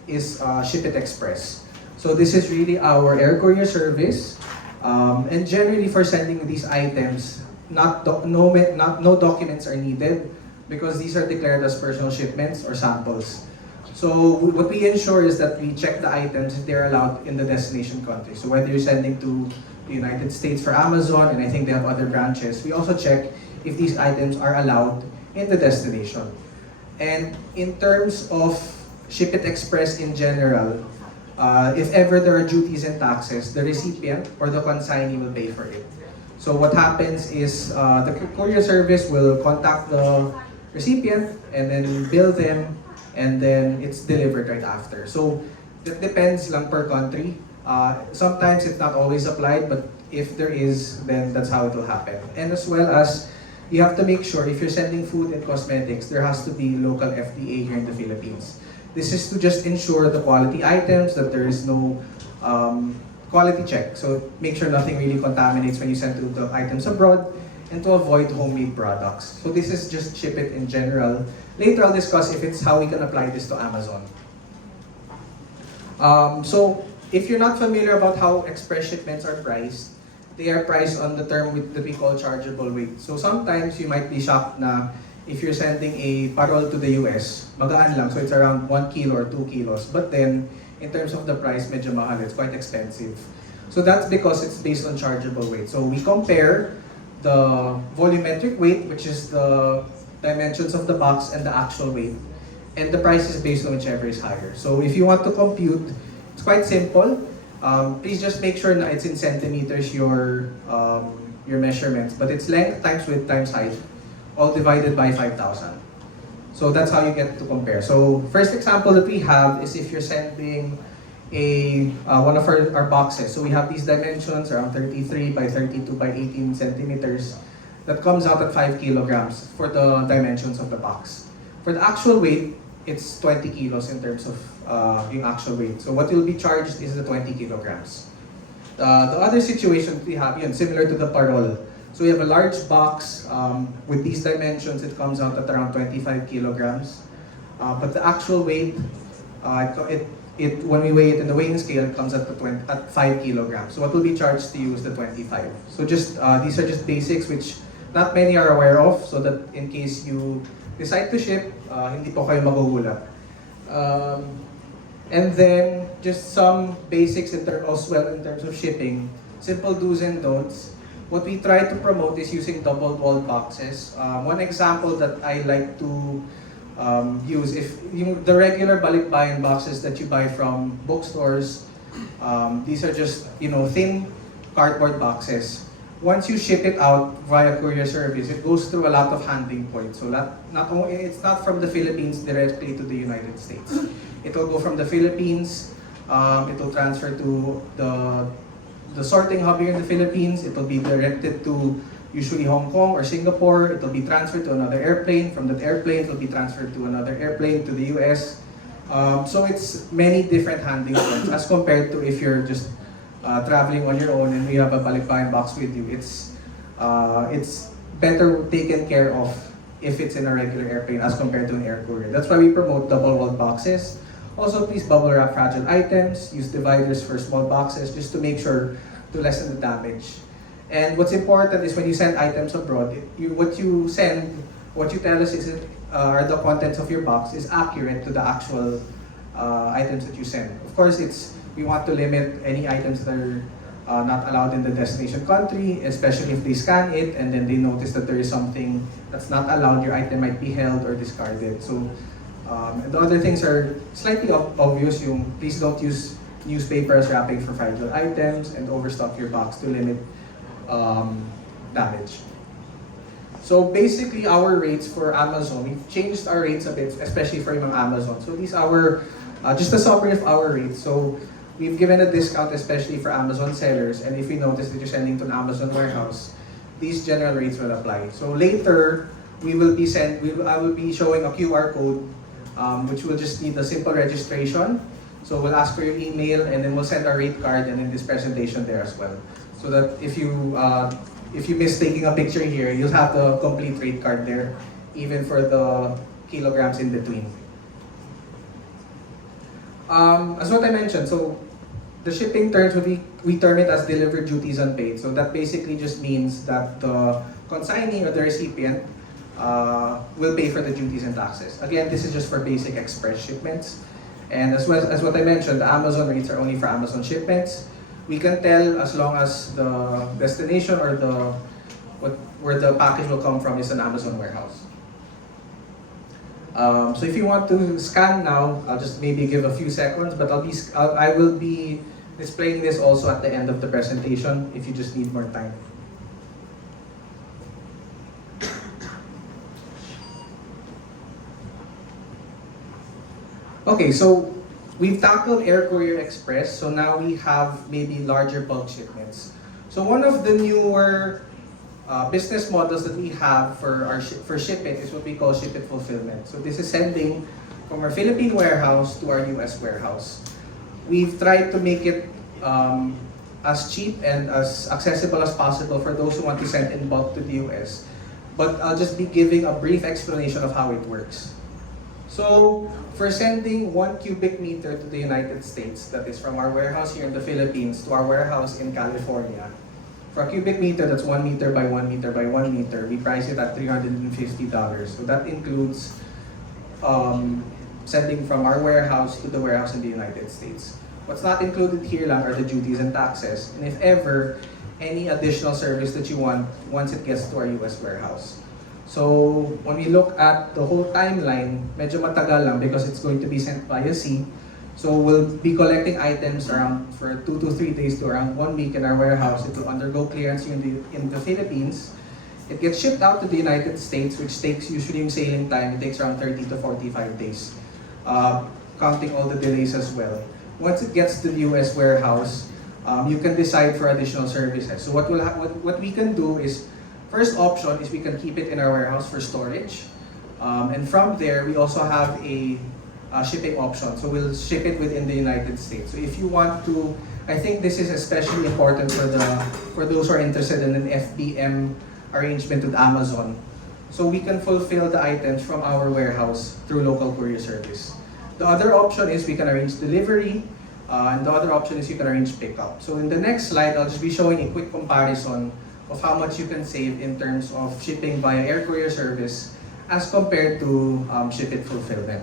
is Ship It Express. So this is really our air courier service, and generally for sending these items, no documents are needed because these are declared as personal shipments or samples. So what we ensure is that we check the items if they're allowed in the destination country. So whether you're sending to the United States for Amazon, and I think they have other branches, we also check if these items are allowed in the destination. And in terms of Ship It Express in general, if ever there are duties and taxes, the recipient or the consignee will pay for it. So what happens is the courier service will contact the recipient and then bill them, and then it's delivered right after. So that depends lang per country. Sometimes it's not always applied, but if there is, then that's how it will happen. And as well as, you have to make sure if you're sending food and cosmetics, there has to be local FDA here in the Philippines. This is to just ensure the quality items, that there is no quality check. So make sure nothing really contaminates when you send the items abroad, and to avoid homemade products. So this is just Ship It in general. Later I'll discuss if it's how we can apply this to Amazon. So if you're not familiar about how express shipments are priced, they are priced on the term that we call chargeable weight. So sometimes you might be shocked na if you're sending a parol to the US, magaan lang, so it's around 1 kilo or 2 kilos. But then, in terms of the price, medyo mahal, it's quite expensive. So that's because it's based on chargeable weight. So we compare the volumetric weight, which is the dimensions of the box, and the actual weight. And the price is based on whichever is higher. So if you want to compute, it's quite simple. Please just make sure that it's in centimeters, your measurements, but it's length times width times height, all divided by 5,000. So that's how you get to compare. So first example that we have is if you're sending one of our boxes. So we have these dimensions around 33 by 32 by 18 centimeters that comes out at 5 kilograms for the dimensions of the box. For the actual weight, it's 20 kilos in terms of yung actual weight. So what will be charged is the 20 kilograms. The other situation we have, similar to the parol. So we have a large box with these dimensions. It comes out at around 25 kilograms. But the actual weight, when we weigh it in the weighing scale, it comes at 5 kilograms. So what will be charged to you is the 25. So just these are just basics which not many are aware of, so that in case you decide to ship, hindi po kayo magugulat. And then just some basics in terms of shipping, simple do's and don'ts. What we try to promote is using double-walled boxes. One example that I like to use, if the regular balikbayan boxes that you buy from bookstores, these are just thin cardboard boxes. Once you ship it out via courier service, it goes through a lot of handling points. So not only it's not from the Philippines directly to the United States. It will go from the Philippines. It will transfer to the sorting hub here in the Philippines. It will be directed to usually Hong Kong or Singapore. It will be transferred to another airplane. From that airplane, it will be transferred to another airplane to the US. So it's many different handling points as compared to if you're just traveling on your own and we have a balikbayan box with you. It's better taken care of if it's in a regular airplane as compared to an air courier. That's why we promote double-walled boxes. Also, please bubble wrap fragile items. Use dividers for small boxes just to make sure to lessen the damage. And what's important is when you send items abroad, what you tell us is are the contents of your box is accurate to the actual items that you send. Of course, we want to limit any items that are not allowed in the destination country, especially if they scan it and then they notice that there is something that's not allowed, your item might be held or discarded. So the other things are slightly obvious. Please don't use newspaper as wrapping for fragile items and overstock your box to limit damage. So basically, our rates for Amazon, we've changed our rates a bit, especially for yung Amazon. So these are just a summary of our rates. So we've given a discount especially for Amazon sellers, and if we notice that you're sending to an Amazon warehouse, these general rates will apply. So later, I will be showing a QR code, which will just need a simple registration. So we'll ask for your email, and then we'll send our rate card and then this presentation there as well. So that if you miss taking a picture here, you'll have the complete rate card there, even for the kilograms in between. As what I mentioned, so the shipping terms, we term it as delivered duties unpaid. So that basically just means that the consignee or the recipient will pay for the duties and taxes. Again, this is just for basic express shipments. And as well as what I mentioned, the Amazon rates are only for Amazon shipments. We can tell as long as the destination or the where the package will come from is an Amazon warehouse. So if you want to scan now, I'll just maybe give a few seconds, but I will be displaying this also at the end of the presentation if you just need more time. Okay, so we've tackled Air Courier Express, so now we have maybe larger bulk shipments. So one of the newer business models that we have for Ship It is what we call Ship It Fulfillment. So this is sending from our Philippine warehouse to our US warehouse. We've tried to make it as cheap and as accessible as possible for those who want to send in bulk to the US. But I'll just be giving a brief explanation of how it works. So, for sending 1 cubic meter to the United States, that is from our warehouse here in the Philippines to our warehouse in California, for a cubic meter that's 1 meter by 1 meter by 1 meter, we price it at $350. So that includes sending from our warehouse to the warehouse in the United States. What's not included here lang are the duties and taxes, and if ever, any additional service that you want once it gets to our US warehouse. So when we look at the whole timeline, medyo matagal lang because it's going to be sent via sea. So we'll be collecting items around for 2 to 3 days to around 1 week in our warehouse. It will undergo clearance in the Philippines. It gets shipped out to the United States, which takes usually yung sailing time. It takes around 30 to 45 days, counting all the delays as well. Once it gets to the US warehouse, you can decide for additional services. So what we can do is, first option is we can keep it in our warehouse for storage. And from there, we also have a shipping option. So we'll ship it within the United States. So if you want to, I think this is especially important for those who are interested in an FBM arrangement with Amazon. So we can fulfill the items from our warehouse through local courier service. The other option is we can arrange delivery. And the other option is you can arrange pickup. So in the next slide, I'll just be showing a quick comparison of how much you can save in terms of shipping via air courier service as compared to Ship It Fulfillment.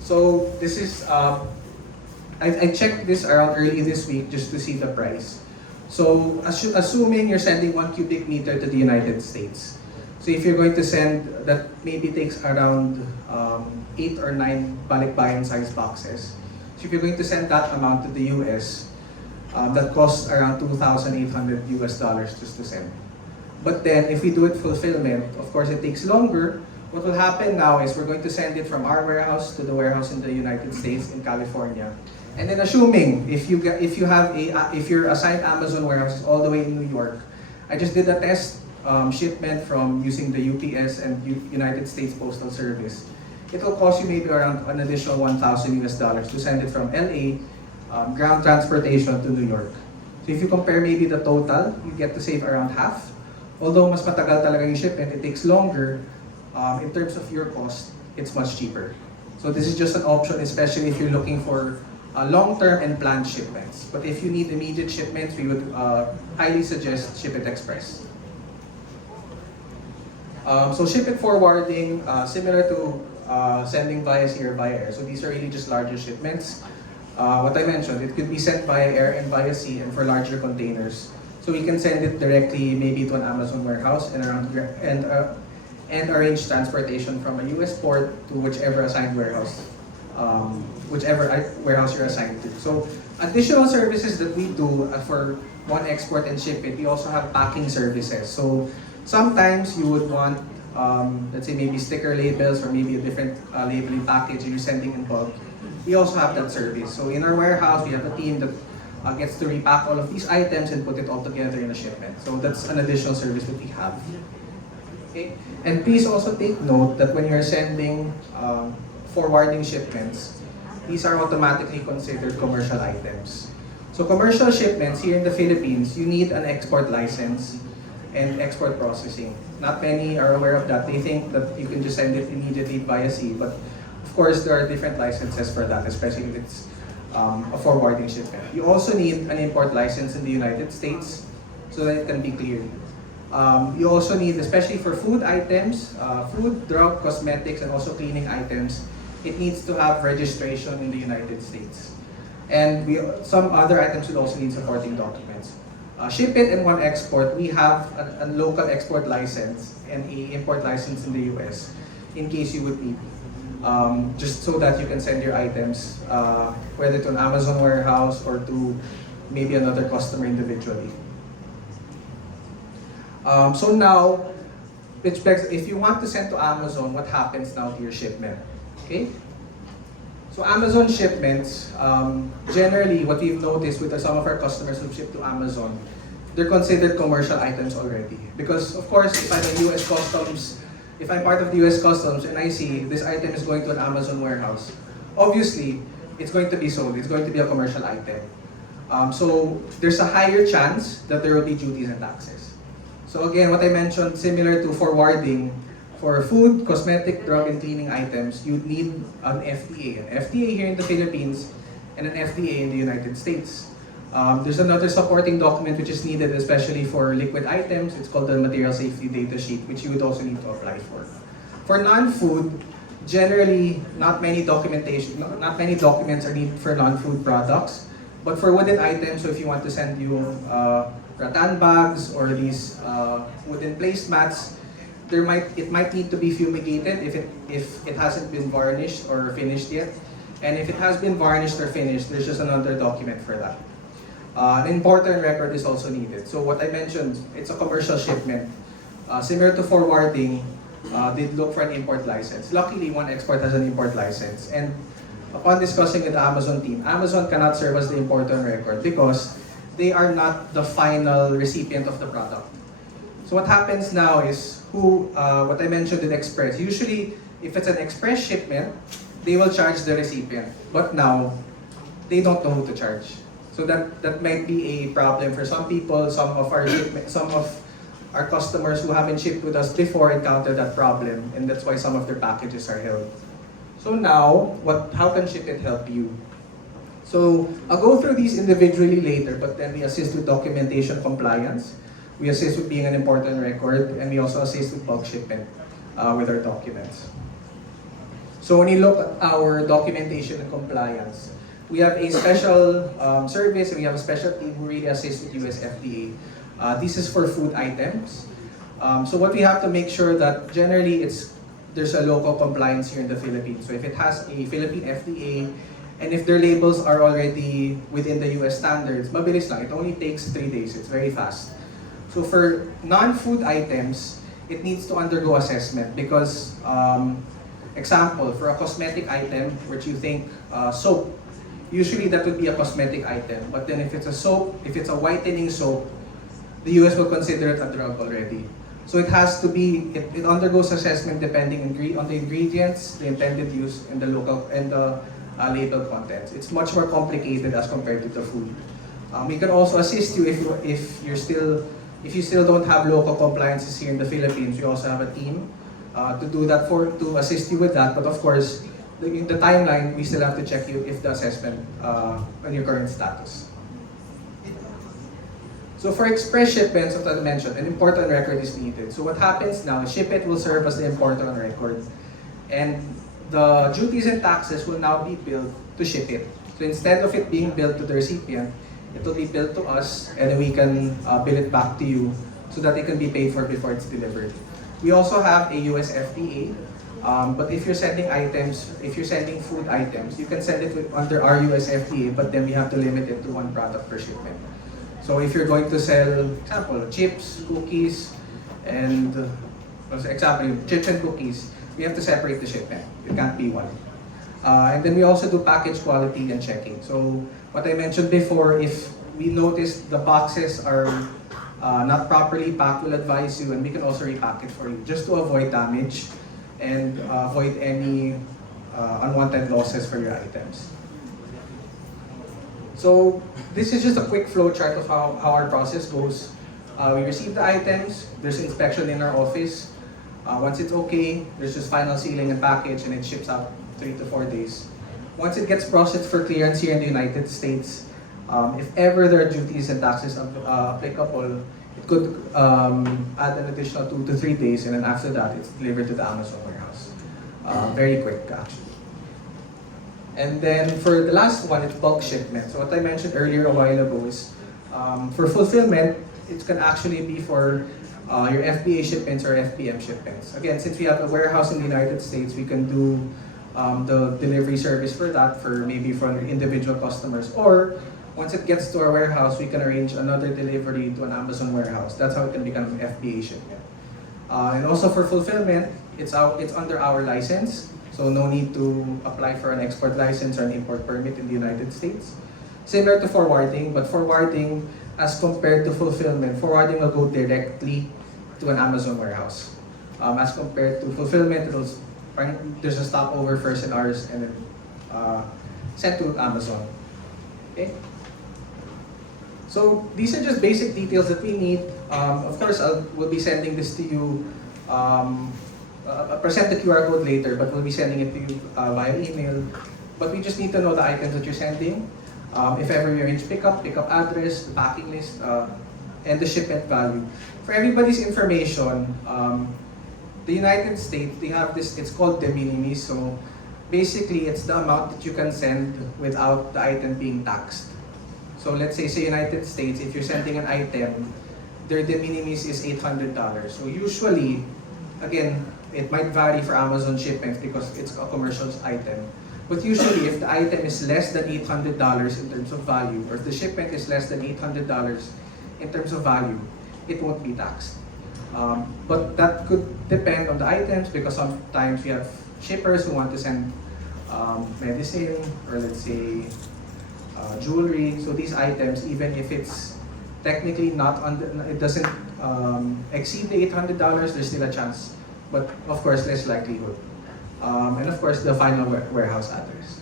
So this is, I checked this around early this week just to see the price. So assuming you're sending 1 cubic meter to the United States, so if you're going to send, that maybe takes around 8 or 9 balikbayan size boxes. So if you're going to send that amount to the US, that costs around $2,800 just to send. But then, if we do it fulfillment, of course it takes longer. What will happen now is we're going to send it from our warehouse to the warehouse in the United States in California. And then assuming if your assigned Amazon warehouse is all the way in New York, I just did a test shipment from using the UPS and United States Postal Service. It will cost you maybe around an additional $1,000 to send it from LA. Ground transportation to New York. So if you compare maybe the total, you get to save around half. Although mas matagal talaga yung shipment, it takes longer, in terms of your cost, it's much cheaper. So this is just an option, especially if you're looking for long-term and planned shipments. But if you need immediate shipments, we would highly suggest Ship It Express. So Ship It Forwarding, similar to sending via sea or via air. So these are really just larger shipments. What I mentioned, it could be sent via air and via sea and for larger containers. So we can send it directly maybe to an Amazon warehouse and arrange transportation from a US port to whichever assigned warehouse, warehouse you're assigned to. So additional services that we do for One Export and Ship It, we also have packing services. So sometimes you would want, let's say maybe sticker labels or maybe a different labeling package and you're sending in bulk. We also have that service. So in our warehouse, we have a team that gets to repack all of these items and put it all together in a shipment. So that's an additional service that we have. Okay? And please also take note that when you're sending forwarding shipments, these are automatically considered commercial items. So commercial shipments here in the Philippines, you need an export license and export processing. Not many are aware of that. They think that you can just send it immediately via sea, but of course, there are different licenses for that, especially if it's a forwarding shipment. You also need an import license in the United States so that it can be cleared. You also need, especially for food items, food, drug, cosmetics, and also cleaning items, it needs to have registration in the United States. And some other items will also need supporting documents. Shipit and One Export, we have a local export license and a import license in the US in case you would need. Just so that you can send your items whether to an Amazon warehouse or to maybe another customer individually. So now, which begs, if you want to send to Amazon, what happens now to your shipment? Okay? So Amazon shipments, generally what we've noticed with some of our customers who ship to Amazon, they're considered commercial items already. Because of course, if I'm in US Customs, if I'm part of the US Customs and I see this item is going to an Amazon warehouse, obviously, it's going to be sold. It's going to be a commercial item. So there's a higher chance that there will be duties and taxes. So again, what I mentioned, similar to forwarding, for food, cosmetic, drug, and cleaning items, you need an FDA. An FDA here in the Philippines and an FDA in the United States. There's another supporting document which is needed, especially for liquid items. It's called the Material Safety Data Sheet, which you would also need to apply for. For non-food, generally, not many documents are needed for non-food products. But for wooden items, so if you want to send you rattan bags or these wooden placemats, it might need to be fumigated if it hasn't been varnished or finished yet. And if it has been varnished or finished, there's just another document for that. An importer record is also needed. So what I mentioned, it's a commercial shipment. Similar to forwarding, they look for an import license. Luckily, One Export has an import license. And upon discussing with the Amazon team, Amazon cannot serve as the importer record because they are not the final recipient of the product. So what happens now is, what I mentioned with Express, usually if it's an Express shipment, they will charge the recipient. But now, they don't know who to charge. So that might be a problem for some people. Some of our customers who haven't shipped with us before encounter that problem, and that's why some of their packages are held. So now, how can Shipit help you? So I'll go through these individually later, but then we assist with documentation compliance. We assist with being an important record, and we also assist with bulk shipment with our documents. So when you look at our documentation and compliance, we have a special service and we have a special team who really assists with US FDA. This is for food items. So what we have to make sure that generally there's a local compliance here in the Philippines. So if it has a Philippine FDA, and if their labels are already within the US standards, mabilis lang. It only takes 3 days. It's very fast. So for non-food items, it needs to undergo assessment because, example, for a cosmetic item, which you think soap, usually that would be a cosmetic item. But then if it's a soap, if it's a whitening soap, the US will consider it a drug already. So it has to be, it undergoes assessment depending on the ingredients, the intended use, and the local and the label contents. It's much more complicated as compared to the food. We can also assist you if you still don't have local compliances here in the Philippines. We also have a team to assist you with that. But of course, in the timeline, we still have to check you if the assessment on your current status. So for express shipments, as I mentioned, an important record is needed. So what happens now, Shipit will serve as the importer on record. And the duties and taxes will now be billed to Shipit. So instead of it being billed to the recipient, it will be billed to us and then we can bill it back to you so that it can be paid for before it's delivered. We also have a US FDA, but if you're sending food items, you can send it under our US FDA, but then we have to limit it to 1 product per shipment. So if you're going to sell, example, chips, cookies, and chips and cookies, we have to separate the shipment. It can't be one. And then we also do package quality and checking. So what I mentioned before, if we notice the boxes are not properly packed, we'll advise you, and we can also repack it for you, just to avoid damage and avoid any unwanted losses for your items. So this is just a quick flow chart of how our process goes. We receive the items, there's inspection in our office. Once it's okay, there's just final sealing and package, and it ships out 3 to 4 days. Once it gets processed for clearance here in the United States, if ever there are duties and taxes applicable, it could add an additional 2 to 3 days, and then after that, it's delivered to the Amazon warehouse. Very quick, actually. And then for the last one, it's bulk shipment. So what I mentioned earlier a while ago is For fulfillment, it can actually be for your FBA shipments or FBM shipments. Again, since we have a warehouse in the United States, we can do the delivery service for that, for maybe for individual customers. Or once it gets to our warehouse, we can arrange another delivery to an Amazon warehouse. That's how it can become an FBA shipment. And also for fulfillment, it's under our license, so no need to apply for an export license or an import permit in the United States. Similar to forwarding, but forwarding, as compared to fulfillment, forwarding will go directly to an Amazon warehouse. As compared to fulfillment, there's a stopover first in ours and then sent to Amazon. Okay? So these are just basic details that we need. Of course, we'll be sending this to you. I'll present the QR code later, but we'll be sending it to you via email. But we just need to know the items that you're sending. If ever we arrange pickup address, the packing list, and the shipment value. For everybody's information, the United States, they have this, it's called de minimis. So basically, it's the amount that you can send without the item being taxed. So let's say United States, if you're sending an item, their de minimis is $800. So usually, again, it might vary for Amazon shipments because it's a commercial item. But usually, if the item is less than $800 in terms of value, or if the shipment is less than $800 in terms of value, it won't be taxed. But that could depend on the items because sometimes we have shippers who want to send medicine or let's say jewelry. So these items, even if it's technically not it doesn't exceed the $800, there's still a chance. But of course, less likelihood. And of course, the final warehouse address.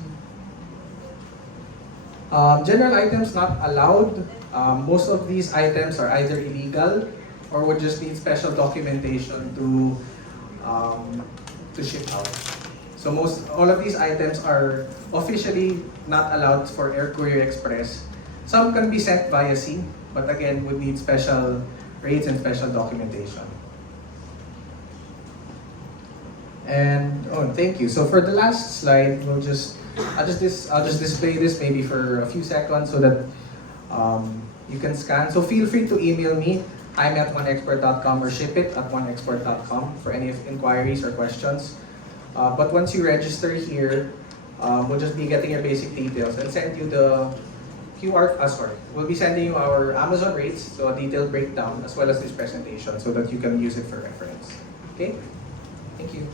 General items not allowed. Most of these items are either illegal or would just need special documentation to ship out. So all of these items are officially not allowed for Air Courier Express. Some can be sent via sea, but again, would need special rates and special documentation. And thank you. So for the last slide, I'll just display this maybe for a few seconds so that you can scan. So feel free to email me, jaime@oneexport.com, or shipit@oneexport.com for any inquiries or questions. But once you register here, we'll just be getting your basic details and send you the we'll be sending you our Amazon rates, so a detailed breakdown, as well as this presentation so that you can use it for reference. Okay? Thank you.